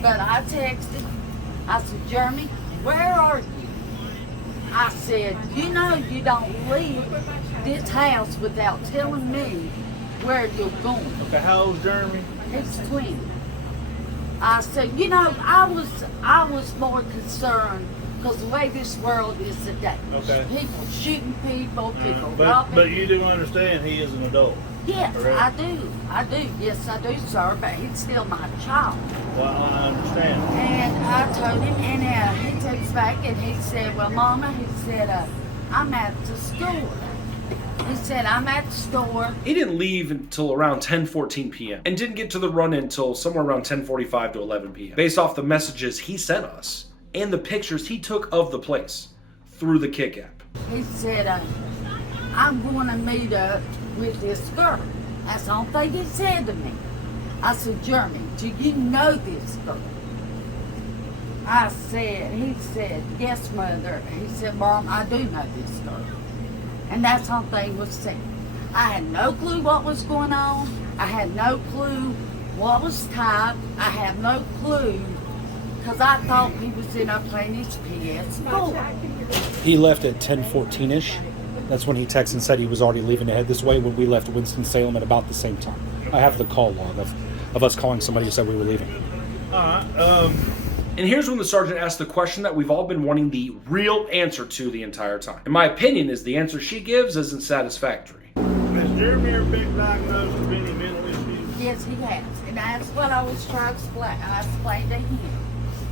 But I texted. I said, Jeremy, where are you? I said, you know you don't leave this house without telling me where you're going. Okay, how old's Jeremy? He's 20. I said, you know, I was more concerned because the way this world is today. Okay. People shooting people, people but robbing. you do understand he is an adult. Yes, correct? I do. Yes, I do, sir, but he's still my child. Well, I understand. And I told him, and he texted back and he said, well, Mama, he said, I'm at the store. He said, I'm at the store. He didn't leave until around 10:14 p.m. and didn't get to the run-in until somewhere around 10:45 to 11 p.m. based off the messages he sent us and the pictures he took of the place through the Kick app. He said, I'm going to meet up with this girl. That's the only thing he said to me. I said, Jeremy, do you know this girl? He said, yes, Mother. He said, Mom, I do know this girl. And that's the only thing was said. I had no clue what was going on. I had no clue what was typed. I had no clue because I thought he was in there playing his PS4. He left at 10:14ish. That's when he texted and said he was already leaving to head this way when we left Winston Salem at about the same time. I have the call log of us calling somebody who said we were leaving. And here's when the sergeant asked the question that we've all been wanting the real answer to the entire time. In my opinion, is the answer she gives isn't satisfactory. Has Jeremy ever been diagnosed with any mental issues? Yes, he has. And that's what I was trying to explain. I explained to him.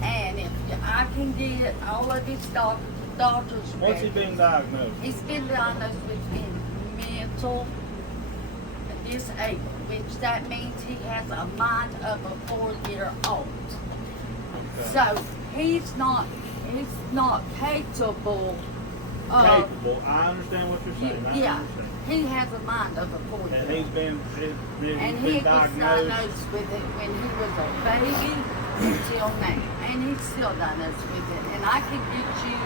And if I can get all of his doctors What's he been diagnosed? He's been diagnosed with mental disabled, which that means he has a mind of a 4-year-old. So he's not capable of. Capable. I understand what you're saying. I Yeah, understand. he has a mind of a 4-year-old. And He was diagnosed with it when he was a baby until now, and he's still diagnosed with it. And I can get you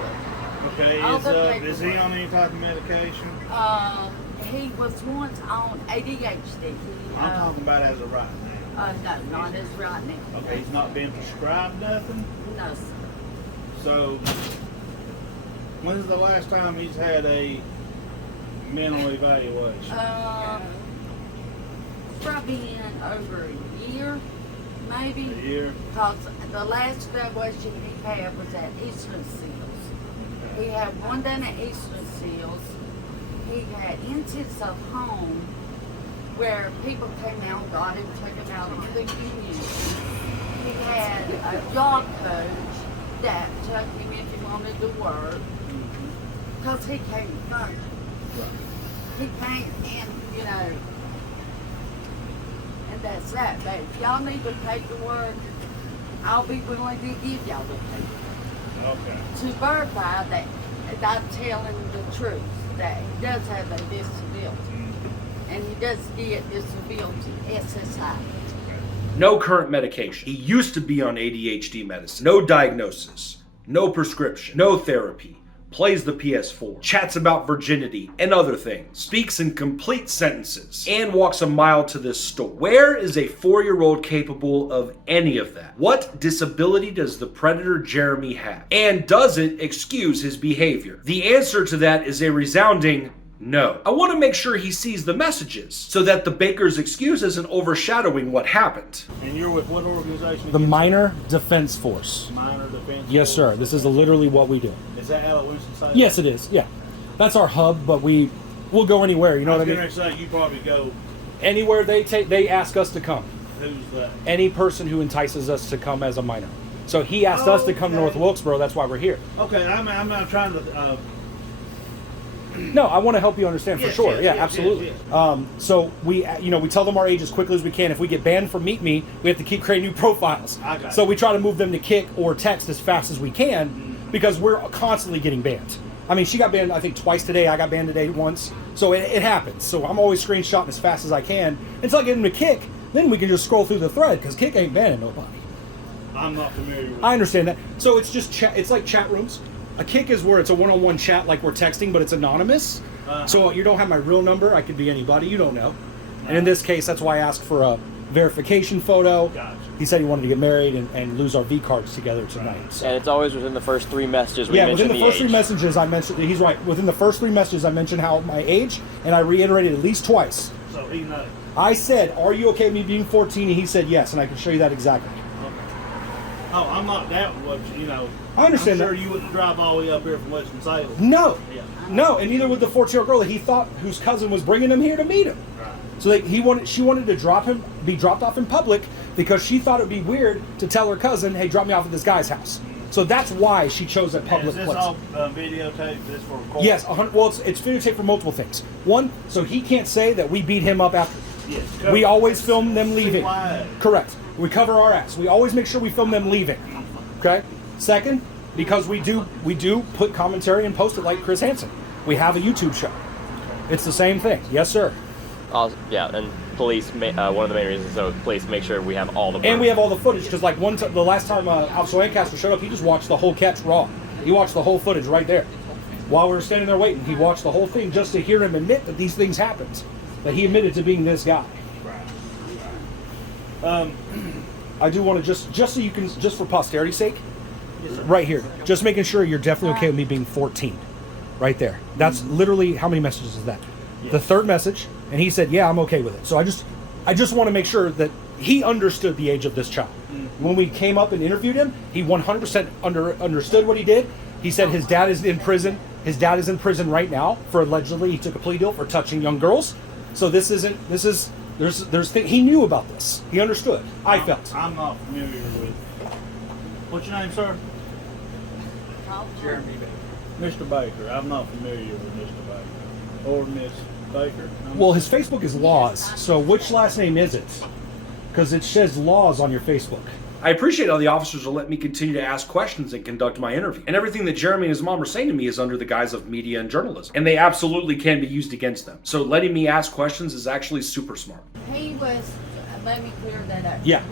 Okay, all the paperwork. is he on any type of medication? He was once on ADHD. I'm talking about as of right now. No, not as right now. Okay, he's not been prescribed nothing? No, sir. So, when's the last time he's had a mental evaluation? Probably in over a year, maybe. A year? Because the last evaluation he had was at Eastern Seals. He had one done at Eastern Seals. He had intensive home where people came out and got him, took him out into the community. He had a dog coach that took him if he wanted to work. Because he can't function. He can't, and you know, and that's that. But if y'all need the paperwork, I'll be willing to give y'all the paperwork. Okay. To verify that I'm telling the truth, that he does have a disability. And he does get disability, SSI. No current medication. He used to be on ADHD medicine. No diagnosis. No prescription. No therapy. Plays the PS4. Chats about virginity and other things. Speaks in complete sentences. And walks a mile to this store. Where is a 4-year-old capable of any of that? What disability does the predator Jeremy have? And does it excuse his behavior? The answer to that is a resounding no. I want to make sure he sees the messages so that the Baker's excuse isn't overshadowing what happened. And you're with what organization? The Minor Defense Force. Minor Defense Yes, Force? sir. This is literally what we do. Is that out of Winston Salem? Yes, it is. Yeah. That's our hub, but we'll go anywhere. You know what I mean? I was going to say, you probably go. Anywhere they ask us to come. Who's that? Any person who entices us to come as a minor. So he asked us to come to North Wilkesboro. That's why we're here. Okay, I'm not trying to. No, I want to help you understand for sure. Yeah, absolutely. So we tell them our age as quickly as we can. If we get banned from Meet Me, we have to keep creating new profiles. So we try to move them to Kick or Text as fast as we can because we're constantly getting banned. I mean, she got banned, I think, twice today. I got banned today once. So it happens. So I'm always screenshotting as fast as I can until I get them to Kick. Then we can just scroll through the thread because Kick ain't banning nobody. I'm not familiar with I understand that. So it's just it's like chat rooms. A Kick is where it's a one-on-one chat like we're texting, but it's anonymous. So you don't have my real number. I could be anybody. You don't know. And in this case, that's why I asked for a verification photo. Gotcha. He said he wanted to get married and lose our V cards together tonight. So. And it's always within the first 3 messages we Yeah, mention within the first age. 3 messages I mentioned, he's right. Within the first 3 messages I mentioned how my age, and I reiterated at least twice. So he knows. I said, "Are you okay with me being 14?" And he said yes, and I can show you that exactly. Oh, I'm not doubting what you know. I understand I'm sure that. you wouldn't drive all the way up here from Winston Salem. No, Yeah. no, and neither would the 14-year-old girl that he thought whose cousin was bringing him here to meet him. Right. So she wanted to be dropped off in public because she thought it'd be weird to tell her cousin, "Hey, drop me off at this guy's house." So that's why she chose a public Is this place. all videotaped? This for recording? Yes, well, it's videotaped for multiple things. One, so he can't say that we beat him up after. Yes. We always film them leaving. CYA. Correct. We cover our ass. We always make sure we film them leaving. Okay. Second, because we do put commentary and post it like Chris Hansen. We have a YouTube show. It's the same thing. Yes, sir. Yeah, and police. One of the main reasons so police make sure we have all the. And we have all the footage because like the last time Officer Lancaster showed up, he just watched the whole catch raw. He watched the whole footage right there. While we were standing there waiting, he watched the whole thing just to hear him admit that these things happened. That he admitted to being this guy. I do want to just so you can, just for posterity's sake, right here, just making sure you're definitely okay with me being 14, right there. That's literally how many messages is that? The third message, and he said, "Yeah, I'm okay with it." So I just want to make sure that he understood the age of this child. When we came up and interviewed him, he 100% understood what he did. He said his dad is in prison. His dad is in prison right now for allegedly he took a plea deal for touching young girls. So there's he knew about this. He understood. I felt. I'm not familiar with. What's your name, sir? Jeremy Baker. Mr. Baker. I'm not familiar with Mr. Baker or Miss Baker. Well, his Facebook is Laws. So which last name is it? Because it says Laws on your Facebook. I appreciate how the officers will let me continue to ask questions and conduct my interview. And everything that Jeremy and his mom are saying to me is under the guise of media and journalism. And they absolutely can be used against them. So letting me ask questions is actually super smart. He was, let me clear that up. Yeah.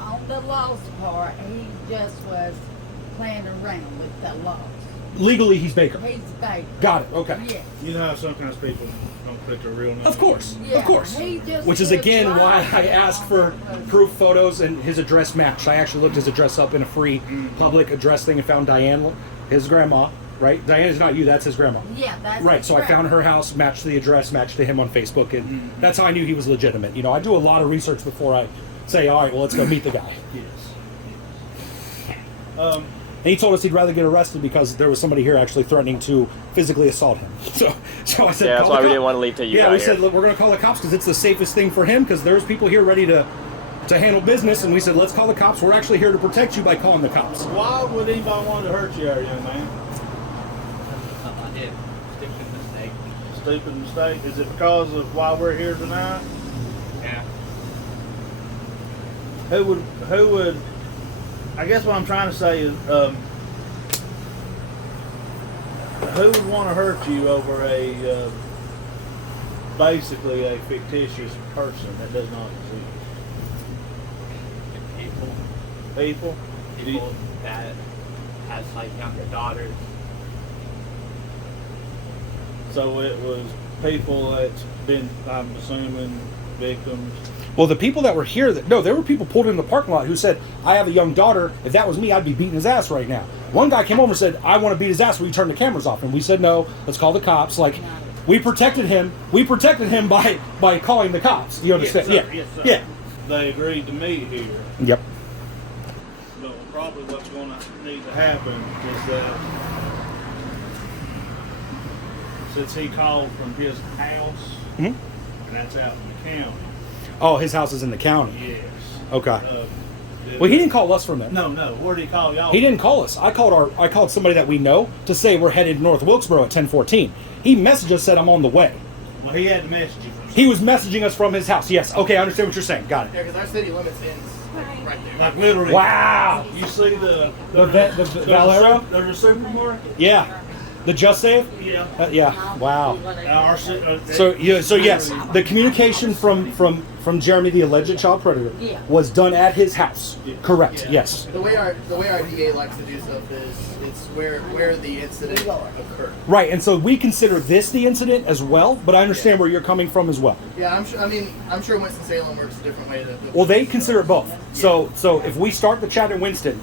On the laws part, he just was playing around with the laws. Legally, he's Baker. He's Baker. Got it. Okay. Yes. You know how sometimes people don't put their real name. Of course. Yeah, Of course. he just Which is did again why lies I asked for proof photos and his address matched. I actually looked his address up in a free public address thing and found Diane, his grandma. Right? Diane is not you. That's his grandma. Yeah, that's right. his So I grandma. found her house, matched the address, matched to him on Facebook, and that's how I knew he was legitimate. You know, I do a lot of research before I say, all right, well, let's go meet the guy. Yes. And he told us he'd rather get arrested because there was somebody here actually threatening to physically assault him. So I said, Yeah, that's call why the we cop. didn't want to leave till you Yeah, got we here. said, look, we're going to call the cops because it's the safest thing for him because there's people here ready to handle business. And we said, let's call the cops. We're actually here to protect you by calling the cops. Why would anybody want to hurt you, young man? I did. Stupid mistake. Stupid mistake. Is it because of why we're here tonight? Yeah. Who would? I guess what I'm trying to say is, who would want to hurt you over a basically a fictitious person that does not exist? People that has like younger daughters. So it was people that's been, I'm assuming, victims. Well, the people that were here, there were people pulled in the parking lot who said, I have a young daughter. If that was me, I'd be beating his ass right now. One guy came over and said, I want to beat his ass. Will you turn the cameras off? And we said, no, let's call the cops. Like, we protected him. We protected him by calling the cops. You understand? Yes, sir. Yeah. Yes, sir. Yeah. They agreed to meet here. Yep. But probably what's going to need to happen is that since he called from his house, and that's out in the county. Oh, his house is in the county. Yes. Okay. Well, he didn't call us from there. No. Where did he call y'all? He didn't call us. I called somebody that we know to say we're headed to North Wilkesboro at 10:14. He messaged us, said I'm on the way. Well, he had to message you. He was messaging us from his house. Yes. Okay, I understand what you're saying. Got it. Yeah, because our city limits ends right there. Like literally. Wow. You see the Valero? There's a supermarket. Yeah. The Just Save? Yeah. Yeah. Wow. Our So yes, the communication from Jeremy, the alleged child predator, was done at his house. Correct. Yes. The way our DA likes to do stuff is it's where the incident occurred. Right, and so we consider this the incident as well, but I understand where you're coming from as well. Yeah, I'm sure Winston Salem works a different way. Well, they consider it both. So if we start the chat in Winston,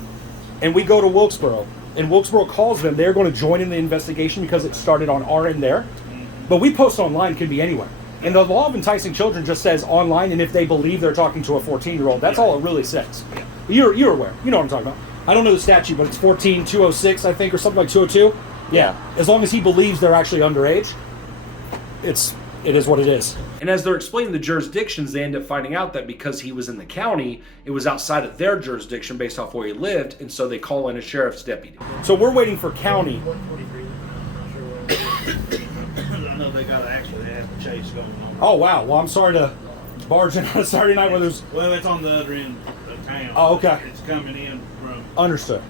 and we go to Wilkesboro, and Wilkesboro calls them, they're going to join in the investigation because it started on our end there. But we post online can be anywhere. And the law of enticing children just says online, and if they believe they're talking to a 14-year-old, that's all it really says. You're aware. You know what I'm talking about. I don't know the statute, but it's 14206, I think, or something like 202. Yeah. As long as he believes they're actually underage, it is what it is. And as they're explaining the jurisdictions, they end up finding out that because he was in the county, it was outside of their jurisdiction based off where he lived, and so they call in a sheriff's deputy. So we're waiting for county. 143. I know they got actually have a chase going on. Oh, wow. Well, I'm sorry to barge in on a Saturday night where there's... Well, it's on the other end of town. Oh, okay. It's coming in from... Understood.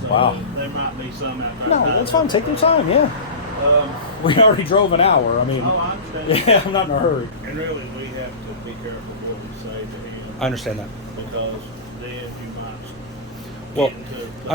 So Wow. There might be some out there. No, that's fine. Take your time, yeah. We already drove an hour. I mean... Oh, I understand. Yeah, I'm not in a hurry. And really, we have to be careful what we say to him. I understand that. Because then you might Well, get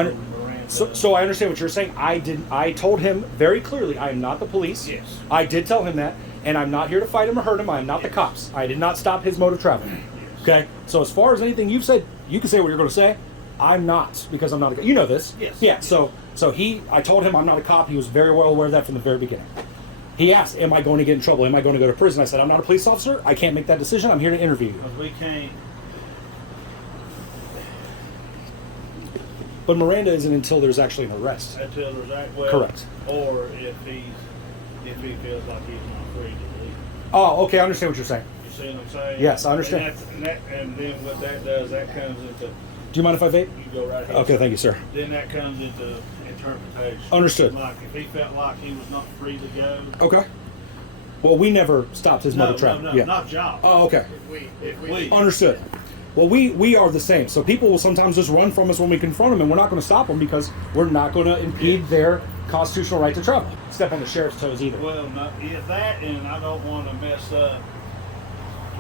into so I understand what you're saying. I told him very clearly, I am not the police. Yes. I did tell him that, and I'm not here to fight him or hurt him. I am not the cops. I did not stop his mode of travel. Yes. Okay? So as far as anything you've said, you can say what you're going to say. I'm not, because I'm not a... You know this. Yes. Yeah, so I told him I'm not a cop. He was very well aware of that from the very beginning. He asked, am I going to get in trouble? Am I going to go to prison? I said, I'm not a police officer. I can't make that decision. I'm here to interview you. Because we can't... But Miranda isn't until there's actually an arrest. Until there's... Well, correct. Or if he feels like he's not free to leave. Oh, okay. I understand what you're saying. You see what I'm saying? Yes, I understand. And then what that does, that comes into... Do you mind if I vape? You go right ahead. Okay, thank you, sir. Then that comes into interpretation. Understood. Like if he felt like he was not free to go. Okay. Well, we never stopped his mother traffic. No, yeah. not y'all. Oh, okay. If we. Understood. Well, we are the same. So people will sometimes just run from us when we confront them, and we're not going to stop them because we're not going to impede their constitutional right to travel. Step on the sheriff's toes either. Well, no, that, and I don't want to mess up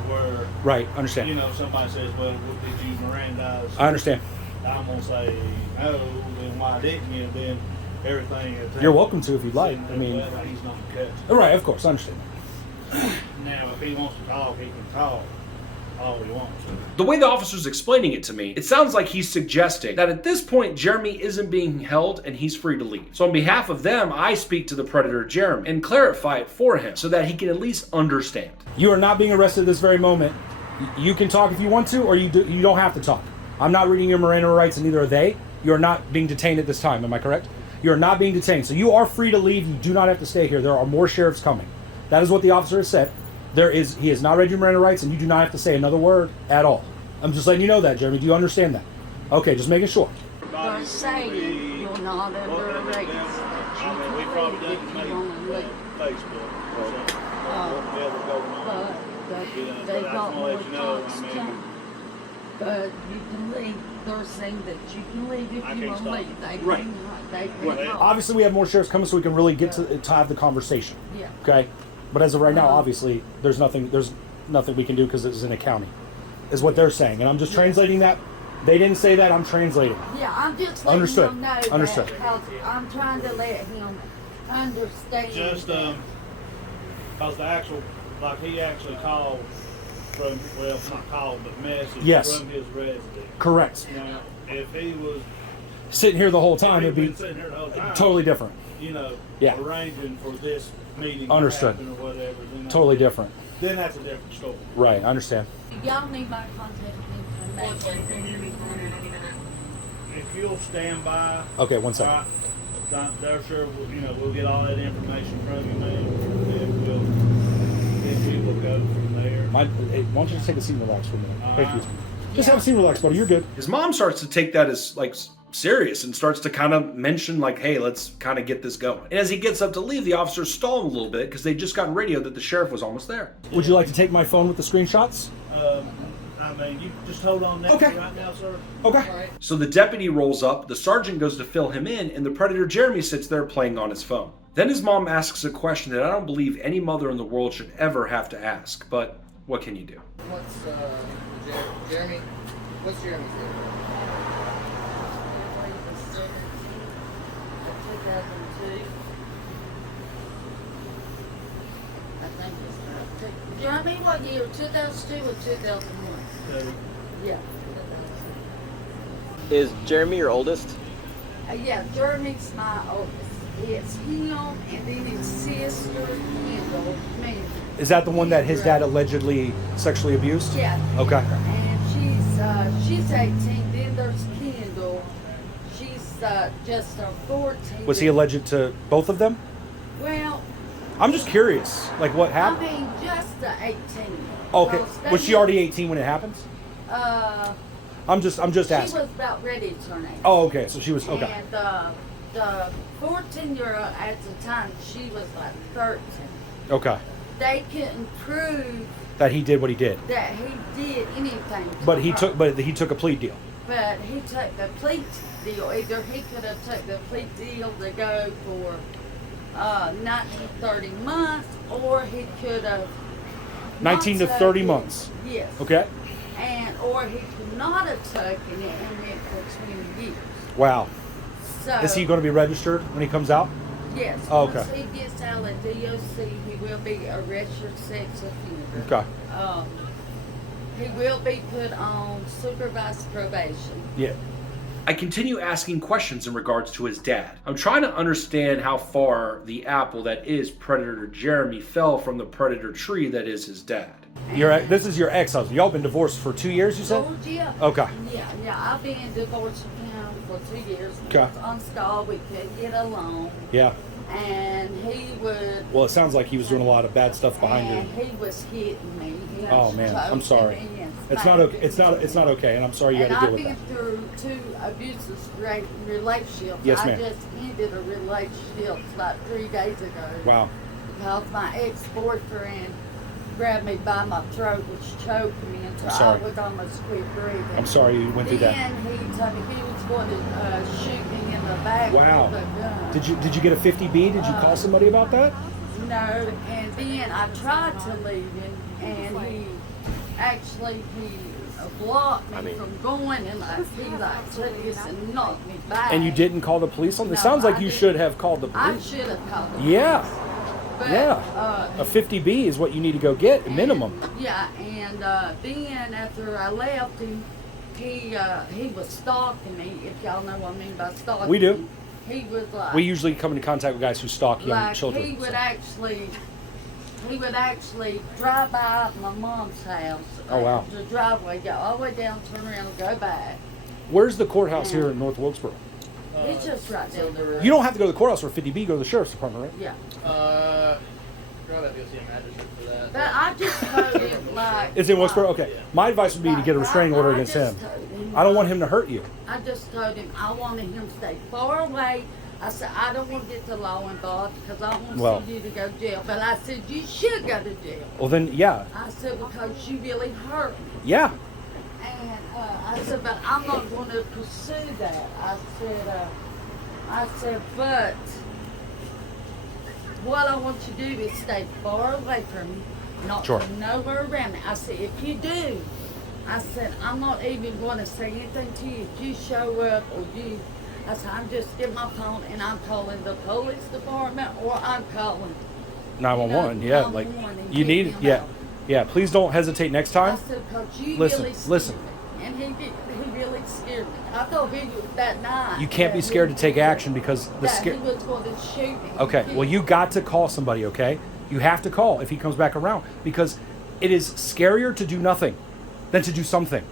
where. Right, understand. You know, somebody says, "Well, did you Mirandize?" I understand. I'm gonna say no. Then why didn't you? Then everything. You're welcome to if you'd like. I mean, well, he's not catching. Right, of course, I understand. Now, if he wants to talk, he can talk all he wants. The way the officer's explaining it to me, it sounds like he's suggesting that at this point, Jeremy isn't being held and he's free to leave. So on behalf of them, I speak to the predator Jeremy and clarify it for him so that he can at least understand. You are not being arrested at this very moment. You can talk if you want to, or you don't have to talk. I'm not reading your Miranda rights, and neither are they. You are not being detained at this time. Am I correct? You are not being detained. So you are free to leave. You do not have to stay here. There are more sheriffs coming. That is what the officer has said. He has not read your Miranda rights, and you do not have to say another word at all. I'm just letting you know that, Jeremy. Do you understand that? Okay, just making sure. They're saying you're not under arrest. We probably didn't make Facebook. But they got more talks coming. But you can leave. They're saying that you can leave if you want to leave. They cannot. Obviously, we have more sheriffs coming, so we can really get to have the conversation. Yeah. Okay. But as of right now, obviously, there's nothing we can do because it's in a county, is what they're saying, and I'm just translating that. They didn't say that. I'm translating. Yeah, I'm just letting Understood. him know Understood. that 'cause I'm trying to let him understand. Just because the actual, like he actually called from, well, not called, but messaged from his residence. Correct. Now, if he was sitting here the whole time, it'd be sitting here the whole time, totally different. You know, Yeah. arranging for this meeting Understood. to happen or whatever. Then Totally different. Then that's a different story. Right, I understand. Y'all need my contact information. If you'll stand by. Okay, one second. They're sure we'll get all that information from you, man, and we will go from there. Why don't you just take a seat and relax for a minute? Thank you. Yeah. Just have a seat and relax, buddy. You're good. His mom starts to take that as like serious and starts to kind of mention like, hey, let's kind of get this going. And as he gets up to leave, the officers stall him a little bit because they just got radio that the sheriff was almost there. Would you like to take my phone with the screenshots? I mean, you just hold on that right now, sir. Okay. So the deputy rolls up, the sergeant goes to fill him in, and the predator Jeremy sits there playing on his phone. Then his mom asks a question that I don't believe any mother in the world should ever have to ask, but what can you do? What's Jeremy? What's Jeremy's name? 2002. I think it's Jeremy, what year? 2002 or 2001? Yeah. Is Jeremy your oldest? Yeah, Jeremy's my oldest. It's him and then his sister, Kendall, me. Is that the one that his dad allegedly sexually abused? Yeah. Okay. And she's 18. Then there's Kendall. She's just 14. Was he alleged to both of them? Well, I'm just curious, like what happened? I mean, just 18. Okay. Because Was she already 18 when it happens? I'm just asking. She was about ready to turn 18. Oh, okay. So she was okay. And the 14-year-old at the time, she was like 13. Okay. They couldn't prove That he did what he did. that he did anything. But he took a plea deal. But he took the plea deal. Either he could have took the plea deal to go for 19 to 30 months, or he could have 19 to 30 months. Yes. Okay. Or he could not have taken it and went for 20 years. Wow. So Is he going to be registered when he comes out? Yes. Oh, okay. Once he gets out of DOC, he will be a registered sex offender. Okay. He will be put on supervised probation. Yeah. I continue asking questions in regards to his dad. I'm trying to understand how far the apple that is Predator Jeremy fell from the predator tree that is his dad. This is your ex-husband. Y'all been divorced for 2 years, you said? Oh, yeah. Okay. Yeah. I've been divorced from him for 2 years. Okay. On stall, we couldn't get along. Yeah. And he would. Well, it sounds like he was doing a lot of bad stuff behind and you. he was hitting me. He Oh was man, I'm choking sorry. me and It's not okay. smacking It's not okay, and I'm sorry you and had to deal with I've that. been through 2 abusive relationships. Yes, ma'am. I just ended a relationship like 3 days ago. Wow. because my ex-boyfriend grabbed me by my throat, which choked me until I would almost quit breathing. I'm sorry you went through that. Then he told me he was going to shoot me in the back Wow. with a gun. Did you get a 50B? Did you call somebody about that? No, and then I tried to leave him, and he blocked me from going, and he took this and knocked me back. And you didn't call the police on this? No, Sounds like I you didn't. should have called the I police. should have called the police. Yeah. But, Yeah. A 50B is what you need to go get, minimum. Yeah, and then after I left him, he was stalking me, if y'all know what I mean by stalking. We do. He was like... We usually come into contact with guys who stalk young like children. he would actually drive by my mom's house. Oh, wow. The driveway, go all the way down, turn around, and go back. Where's the courthouse here in North Wilkesboro? It's just right down the road. You don't have to go to the courthouse for 50B, go to the sheriff's department, right? Yeah. Probably have to go see a magistrate for that. But I just told him, like... It's in Wilkesboro? Okay. My advice would be to get a restraining order against him. I don't want him to hurt you. I just told him I wanted him to stay far away. I said, I don't want to get the law involved because I don't want to see you to go to jail. But I said, you should go to jail. Well, then, yeah. I said, because you really hurt me. Yeah. And I said, but I'm not going to pursue that. I said, but what I want you to do is stay far away from me, not come nowhere around me. I said, if you do, I said, I'm not even going to say anything to you. If you show up or you, I said, I'm just getting my phone and I'm calling the police department or I'm calling 911, yeah. Like, 911 and you get need, him yeah. out. Yeah, please don't hesitate next time. I said, because you Listen, really scared listen. me. And he really scared me. I thought he was that night. You can't be scared to take action because the he was going to shoot me. Okay, well, you got to call somebody, okay? You have to call if he comes back around because it is scarier to do nothing than to do something,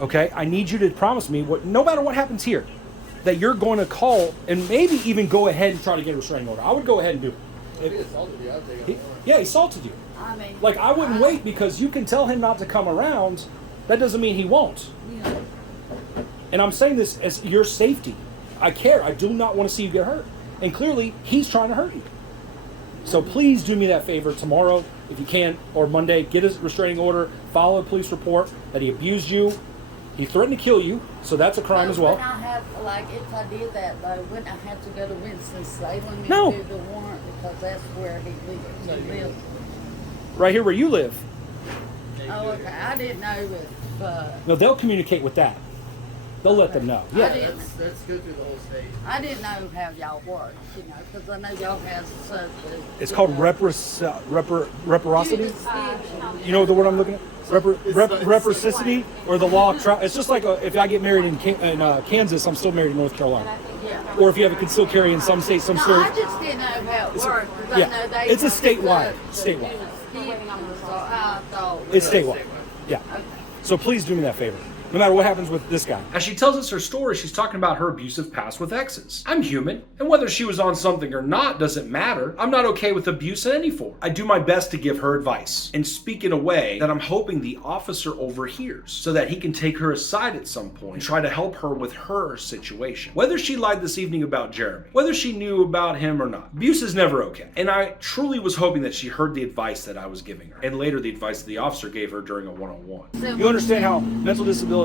okay? I need you to promise me, no matter what happens here, that you're going to call and maybe even go ahead and try to get a restraining order. I would go ahead and do it. If he assaulted you, I'd take it. Yeah, he assaulted you. I mean, like, I wouldn't wait because you can tell him not to come around. That doesn't mean he won't. Yeah. And I'm saying this as your safety. I care. I do not want to see you get hurt. And clearly, he's trying to hurt you. So please do me that favor tomorrow, if you can, or Monday. Get a restraining order, file a police report that he abused you. He threatened to kill you, so that's a crime as well. If I did that, though, wouldn't I have to go to Winston Salem and No. do the warrant because that's where he lives? Right here where you live. Oh, okay. I didn't know if... No, they'll communicate with that. They'll let them know. Yeah. Let's go through the whole state. I didn't know how y'all work, because I know y'all have such a... It's called reciprocity. You know the word I'm looking at? Reciprocity, or the law. It's just like if I get married in Kansas, I'm still married in North Carolina. Yeah. Or if you have a concealed carry in some states, some No, states. I just didn't know how it worked. Yeah, it's a statewide. It's statewide. Yeah. So please do me that favor. No matter what happens with this guy. As she tells us her story, she's talking about her abusive past with exes. I'm human, and whether she was on something or not doesn't matter. I'm not okay with abuse in any form. I do my best to give her advice and speak in a way that I'm hoping the officer overhears so that he can take her aside at some point and try to help her with her situation. Whether she lied this evening about Jeremy, whether she knew about him or not, abuse is never okay. And I truly was hoping that she heard the advice that I was giving her, and later the advice that the officer gave her during a one-on-one. You understand how mental disability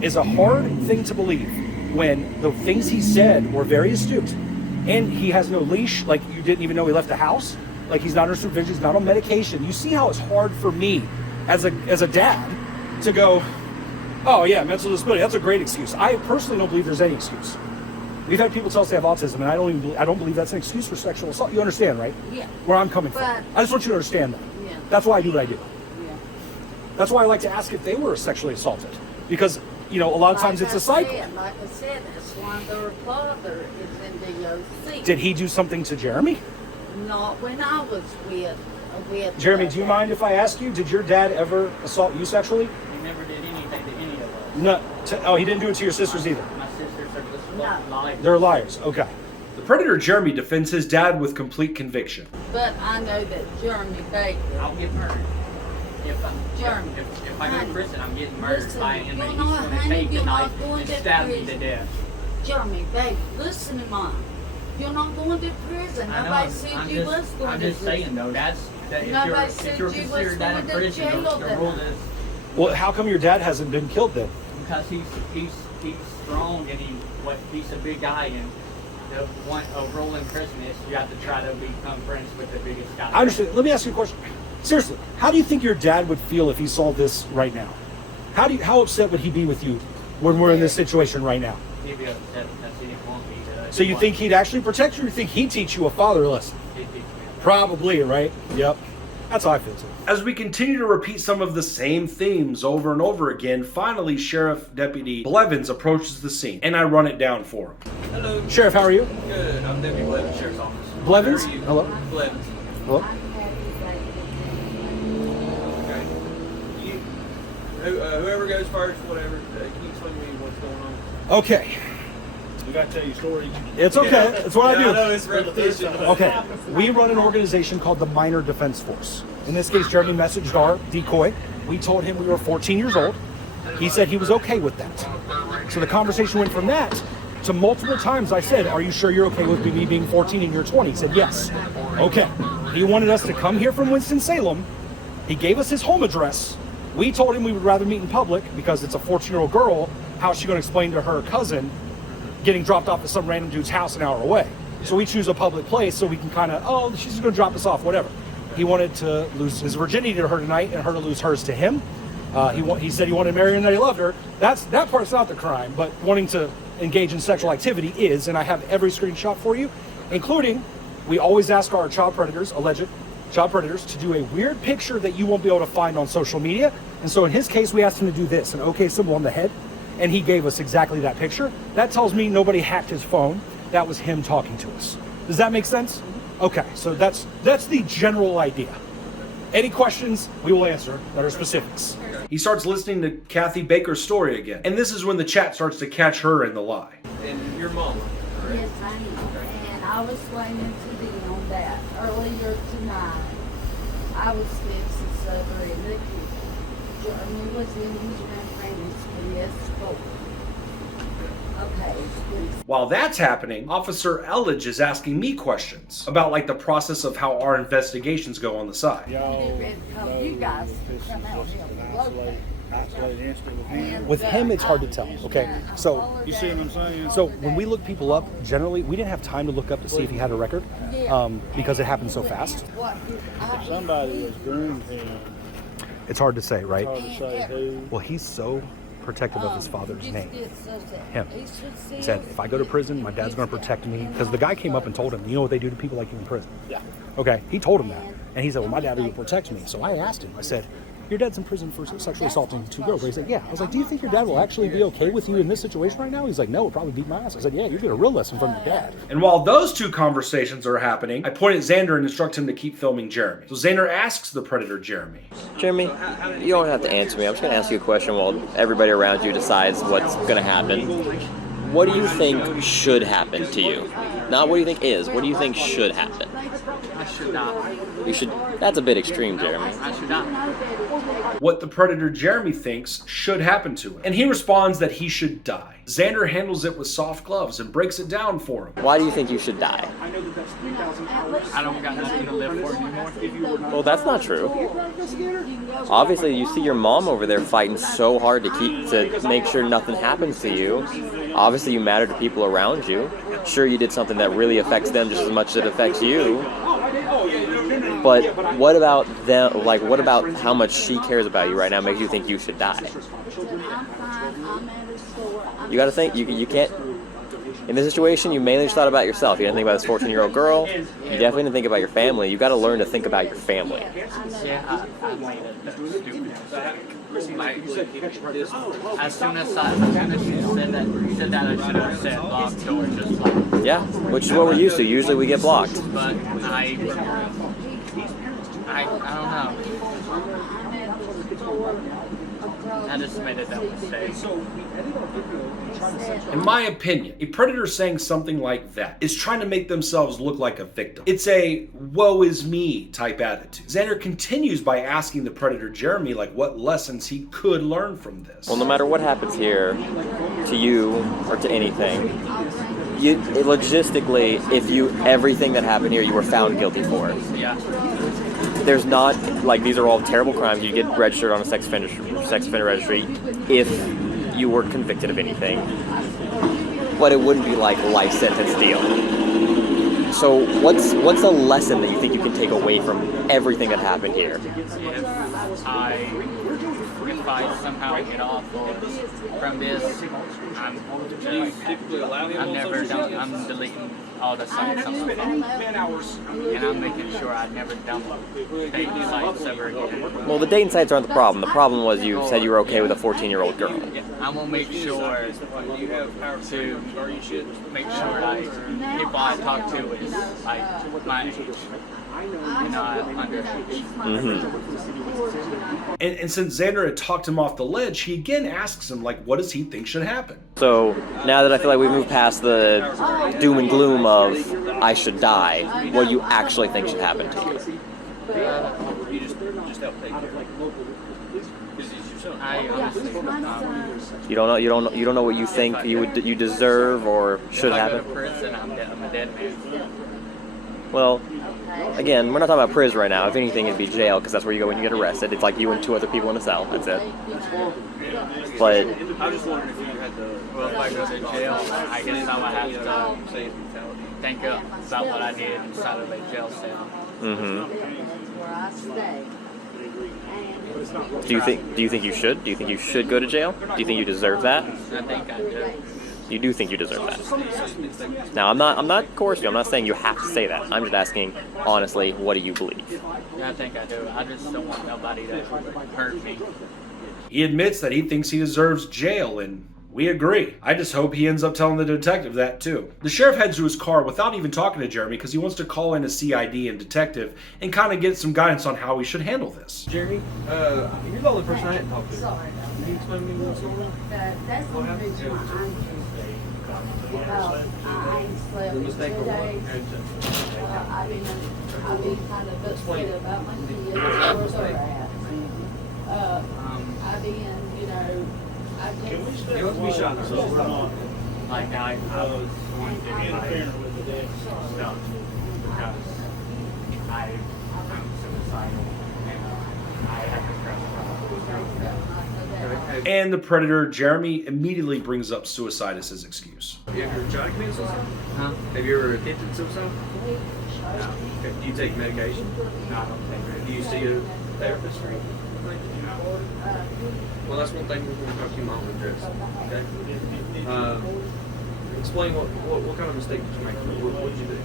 is a hard thing to believe when the things he said were very astute and he has no leash, like you didn't even know he left the house, like he's not under supervision, he's not on medication. You see how it's hard for me as a dad to go, oh yeah, mental disability, that's a great excuse. I personally don't believe there's any excuse. We've had people tell us they have autism, and I don't believe that's an excuse for sexual assault. You understand, right? Yeah. Where I'm coming from. I just want you to understand that. Yeah. That's why I do what I do. Yeah. That's why I like to ask if they were sexually assaulted. Because, a lot of times it's a cycle. Like I said, that's why their father is in the OC. Did he do something to Jeremy? Not when I was with Jeremy, do you mind if I ask you, did your dad ever assault you sexually? He never did anything to any of us. No. He didn't do it to your sisters either? My sisters are just liars. They're liars. Okay. The predator Jeremy defends his dad with complete conviction. But I know that Jeremy Baker... I'll get murdered. If Jeremy, if I go to prison, I'm getting murdered listen, by him, and you know, he's going to honey, take the you're knife not going and to stab me to prison. death. Jeremy Baker, listen to mine. You're not going to prison. I know, Nobody said you was going I'm to just prison. saying though, that Nobody if said you're you was considered that in going to prison, jail the then. rule is Well, how come your dad hasn't been killed then? because he's strong and he's a big guy, and a rule in prison is you have to try to become friends with the biggest guy. I understand. Let me ask you a question. Seriously, how do you think your dad would feel if he saw this right now? How upset would he be with you when we're in this situation right now? He'd be upset because he didn't want me to. So you think he'd actually protect you, or you think he'd teach you a father lesson? He'd teach me. Probably, right? Yep. That's how I feel too. As we continue to repeat some of the same themes over and over again, finally Sheriff Deputy Blevins approaches the scene, and I run it down for him. Hello. Sheriff, how are you? Good. I'm Deputy Blevins, Sheriff's Office. Blevins? How are you? Hello. Blevins. Hello. Okay. Whoever goes first, whatever. Can you explain to me what's going on? Okay. You got to tell your story. It's okay. It's what I do. I know it's repetition. Okay. We run an organization called the Minor Defense Force. In this case, Jeremy messaged our decoy. We told him we were 14 years old. He said he was okay with that. So the conversation went from that to multiple times I said, are you sure you're okay with me being 14 and you're 20? He said, yes. Okay. He wanted us to come here from Winston Salem. He gave us his home address. We told him we would rather meet in public because it's a 14-year-old girl. How's she going to explain to her cousin getting dropped off at some random dude's house an hour away? So we choose a public place so we can kind of, oh, she's just going to drop us off, whatever. He wanted to lose his virginity to her tonight and her to lose hers to him. He said he wanted to marry her and that he loved her. that part's not the crime, but wanting to engage in sexual activity is, and I have every screenshot for you, including we always ask our child predators, alleged child predators, to do a weird picture that you won't be able to find on social media. And so in his case, we asked him to do this, an OK symbol on the head, and he gave us exactly that picture. That tells me nobody hacked his phone. That was him talking to us. Does that make sense? Okay, so that's the general idea. Any questions, we will answer that are specifics. He starts listening to Kathy Baker's story again, and this is when the chat starts to catch her in the lie. And your mom, correct? Yes, I am. And I was explaining to them on that earlier tonight. I was fixing supper in the kitchen. Jeremy was in his grandparents' PS4. Okay, please. While that's happening, Officer Elledge is asking me questions about like the process of how our investigations go on the side. You guys come out here and Isolated incident with him. With him, it's hard to tell. Okay, so You see what I'm saying? So when we look people up, generally we didn't have time to look up to see if he had a record, because it happened so fast. Somebody has groomed him. It's hard to say, right? It's hard to say who. Well, he's so protective of his father's name. Him. He said, if I go to prison, my dad's going to protect me. Because the guy came up and told him, you know what they do to people like you in prison? Yeah. Okay, he told him that. And he said, well, my dad will protect me. So I asked him, I said, your dad's in prison for sexually assaulting 2 girls. He said, yeah. I was like, do you think your dad will actually be okay with you in this situation right now? He's like, no, it'll probably beat my ass. I said, yeah, you're getting a real lesson from your dad. And while those two conversations are happening, I point at Xander and instruct him to keep filming Jeremy. So Xander asks the predator Jeremy. Jeremy, you don't have to answer me. I'm just going to ask you a question while everybody around you decides what's going to happen. What do you think should happen to you? Not what do you think is. What do you think should happen? I should die. You should. That's a bit extreme, Jeremy. I should die. What the predator Jeremy thinks should happen to him. And he responds that he should die. Xander handles it with soft gloves and breaks it down for him. Why do you think you should die? I don't got nothing to live for anymore. Well, that's not true. Obviously, you see your mom over there fighting so hard to make sure nothing happens to you. Obviously, you matter to people around you. Sure, you did something that really affects them just as much as it affects you. But what about them? Like, what about how much she cares about you right now makes you think you should die? You got to think. You can't. In this situation, you mainly just thought about yourself. You didn't think about this 14-year-old girl. You definitely didn't think about your family. You got to learn to think about your family. Yeah, I made a stupid mistake. As soon as you said that, I should have said locked door, just like. Yeah, which is what we're used to. Usually we get blocked. But I don't know. I just made a dumb mistake. In my opinion, a predator saying something like that is trying to make themselves look like a victim. It's a woe is me type attitude. Xander continues by asking the predator Jeremy like what lessons he could learn from this. Well, no matter what happens here, to you or to anything, logistically, if everything that happened here, you were found guilty for. Yeah. There's not, like, these are all terrible crimes. You get registered on a sex offender registry if you were convicted of anything. But it wouldn't be like life sentence deal. So what's a lesson that you think you can take away from everything that happened here? If I somehow get off from this, I'm deleting all the sites on my phone. And I'm making sure I never download dating sites ever again. Well, the dating sites aren't the problem. The problem was you said you were okay with a 14-year-old girl. Yeah, I'm gonna make sure people I talk to is like my age. Underage. Mm-hmm. And since Xander had talked him off the ledge, he again asks him, like, what does he think should happen? So now that I feel like we've moved past the doom and gloom of I should die, what do you actually think should happen to you? You just help take care of I honestly You don't know what you think you deserve or should happen. If I go to prison, I'm a dead man. Well, again, we're not talking about prison right now. If anything, it'd be jail, because that's where you go when you get arrested. It's like you and 2 other people in a cell. That's it. But I just wondered if you had to. Well, if I go to jail, I guess I would have to think about what I did inside of a jail cell. Mm-hmm. Do you think you should? Do you think you should go to jail? Do you think you deserve that? I think I do. You do think you deserve that. Now, I'm not coercing you. I'm not saying you have to say that. I'm just asking, honestly, what do you believe? I think I do. I just don't want nobody to hurt me. He admits that he thinks he deserves jail, and we agree. I just hope he ends up telling the detective that too. The sheriff heads to his car without even talking to Jeremy because he wants to call in a CID and detective and kind of get some guidance on how we should handle this. Jeremy, you're the only person I hadn't talked to. Can you explain to me what's going on? That's the reason why I'm here. Because I ain't slept in 2 days. I've been kind of upset about my kids, where they're at. I've been, I just... You must be shocked. Like, I was going to interfering with the dead stuff because I'm suicidal and I have to trust. And the predator, Jeremy, immediately brings up suicide as his excuse. Have you ever tried to commit suicide? Huh? Have you ever attempted suicide? No. Do you take medication? No, I don't take medication. Do you see a therapist or anything? No. Well, that's one thing we're going to talk to your mom and address. Okay? Explain what kind of mistake did you make? What did you do?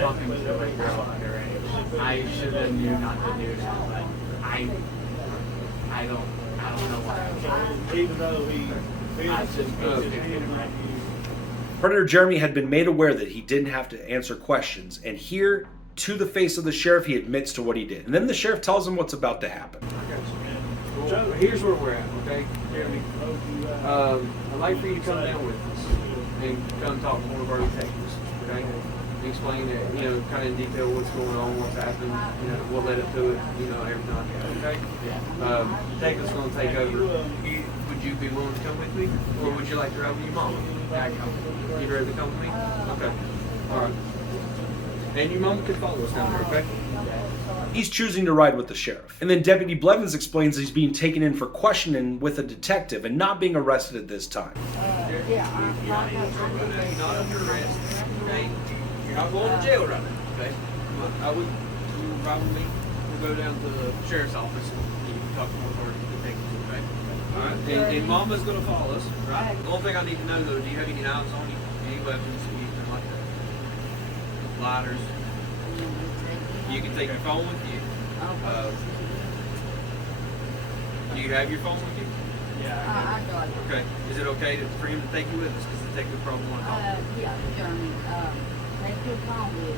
Talking to a girl underage. I should have knew not to do that, but I don't know why. Even though I just Predator Jeremy had been made aware that he didn't have to answer questions, and here, to the face of the sheriff, he admits to what he did. And then the sheriff tells him what's about to happen. Well, here's where we're at, okay, Jeremy? I'd like for you to come down with us and come talk to one of our detectives, okay? Explain it, kind of in detail what's going on, what's happened, what led up to it, everything like that, okay? Detective's going to take over. Would you be willing to come with me? Or would you like to ride with your mom? You'd rather come with me? Okay. Alright. And your mom could follow us down there, okay? He's choosing to ride with the sheriff. And then Deputy Blevins explains he's being taken in for questioning with a detective and not being arrested at this time. You're not under arrest, okay? You're not going to jail right now, okay? But you ride with me. We'll go down to the sheriff's office and you can talk to one of our detectives, okay? Alright? And Mama's going to follow us, right? The only thing I need to know, though, do you have any knives on you? Any weapons? Anything like that? Lighters? You can take your phone with you. Do you have your phone with you? I got it. Okay. Is it okay for him to take you with us? Because the detective probably want to talk. Yeah, Jeremy, take your phone with you.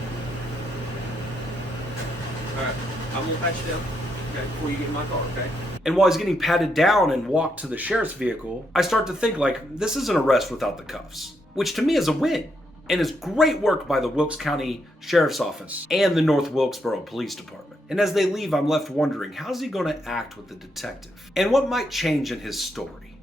Alright. I'm going to pat you down, okay, before you get in my car, okay? And while he's getting patted down and walked to the sheriff's vehicle, I start to think, this is an arrest without the cuffs. Which to me is a win. And is great work by the Wilkes County Sheriff's Office and the North Wilkesboro Police Department. And as they leave, I'm left wondering, how's he going to act with the detective? And what might change in his story?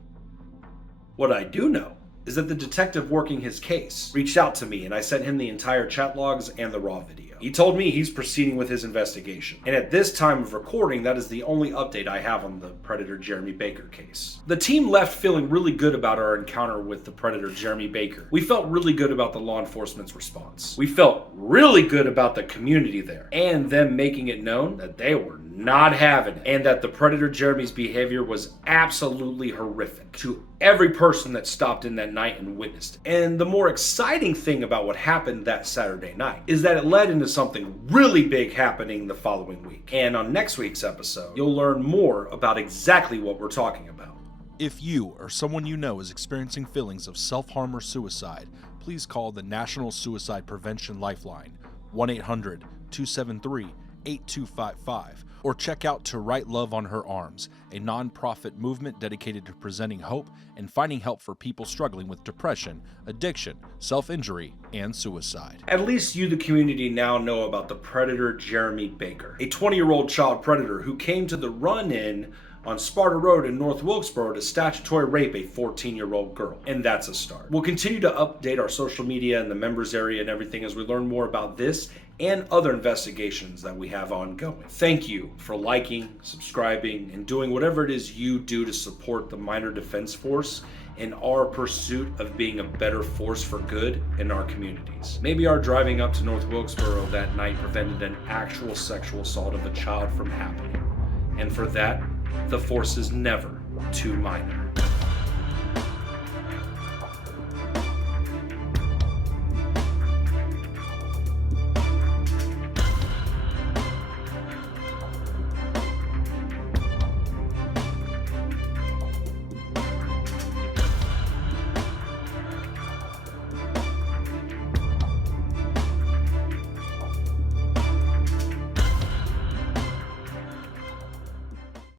What I do know is that the detective working his case reached out to me and I sent him the entire chat logs and the raw video. He told me he's proceeding with his investigation. And at this time of recording, that is the only update I have on the Predator Jeremy Baker case. The team left feeling really good about our encounter with the Predator Jeremy Baker. We felt really good about the law enforcement's response. We felt really good about the community there and them making it known that they were not having it, and that the Predator Jeremy's behavior was absolutely horrific to every person that stopped in that night and witnessed it. And the more exciting thing about what happened that Saturday night is that it led into something really big happening the following week. And on next week's episode, you'll learn more about exactly what we're talking about. If you or someone you know is experiencing feelings of self-harm or suicide, please call the National Suicide Prevention Lifeline, 1-800-273-8255, or check out To Write Love on Her Arms, a non-profit movement dedicated to presenting hope and finding help for people struggling with depression, addiction, self-injury, and suicide. At least you, the community, now know about the Predator Jeremy Baker, a 20-year-old child predator who came to the run-in on Sparta Rd in North Wilkesboro to statutory rape a 14-year-old girl. And that's a start. We'll continue to update our social media and the members area and everything as we learn more about this and other investigations that we have ongoing. Thank you for liking, subscribing, and doing whatever it is you do to support the Minor Defense Force in our pursuit of being a better force for good in our communities. Maybe our driving up to North Wilkesboro that night prevented an actual sexual assault of a child from happening. And for that, the force is never too minor.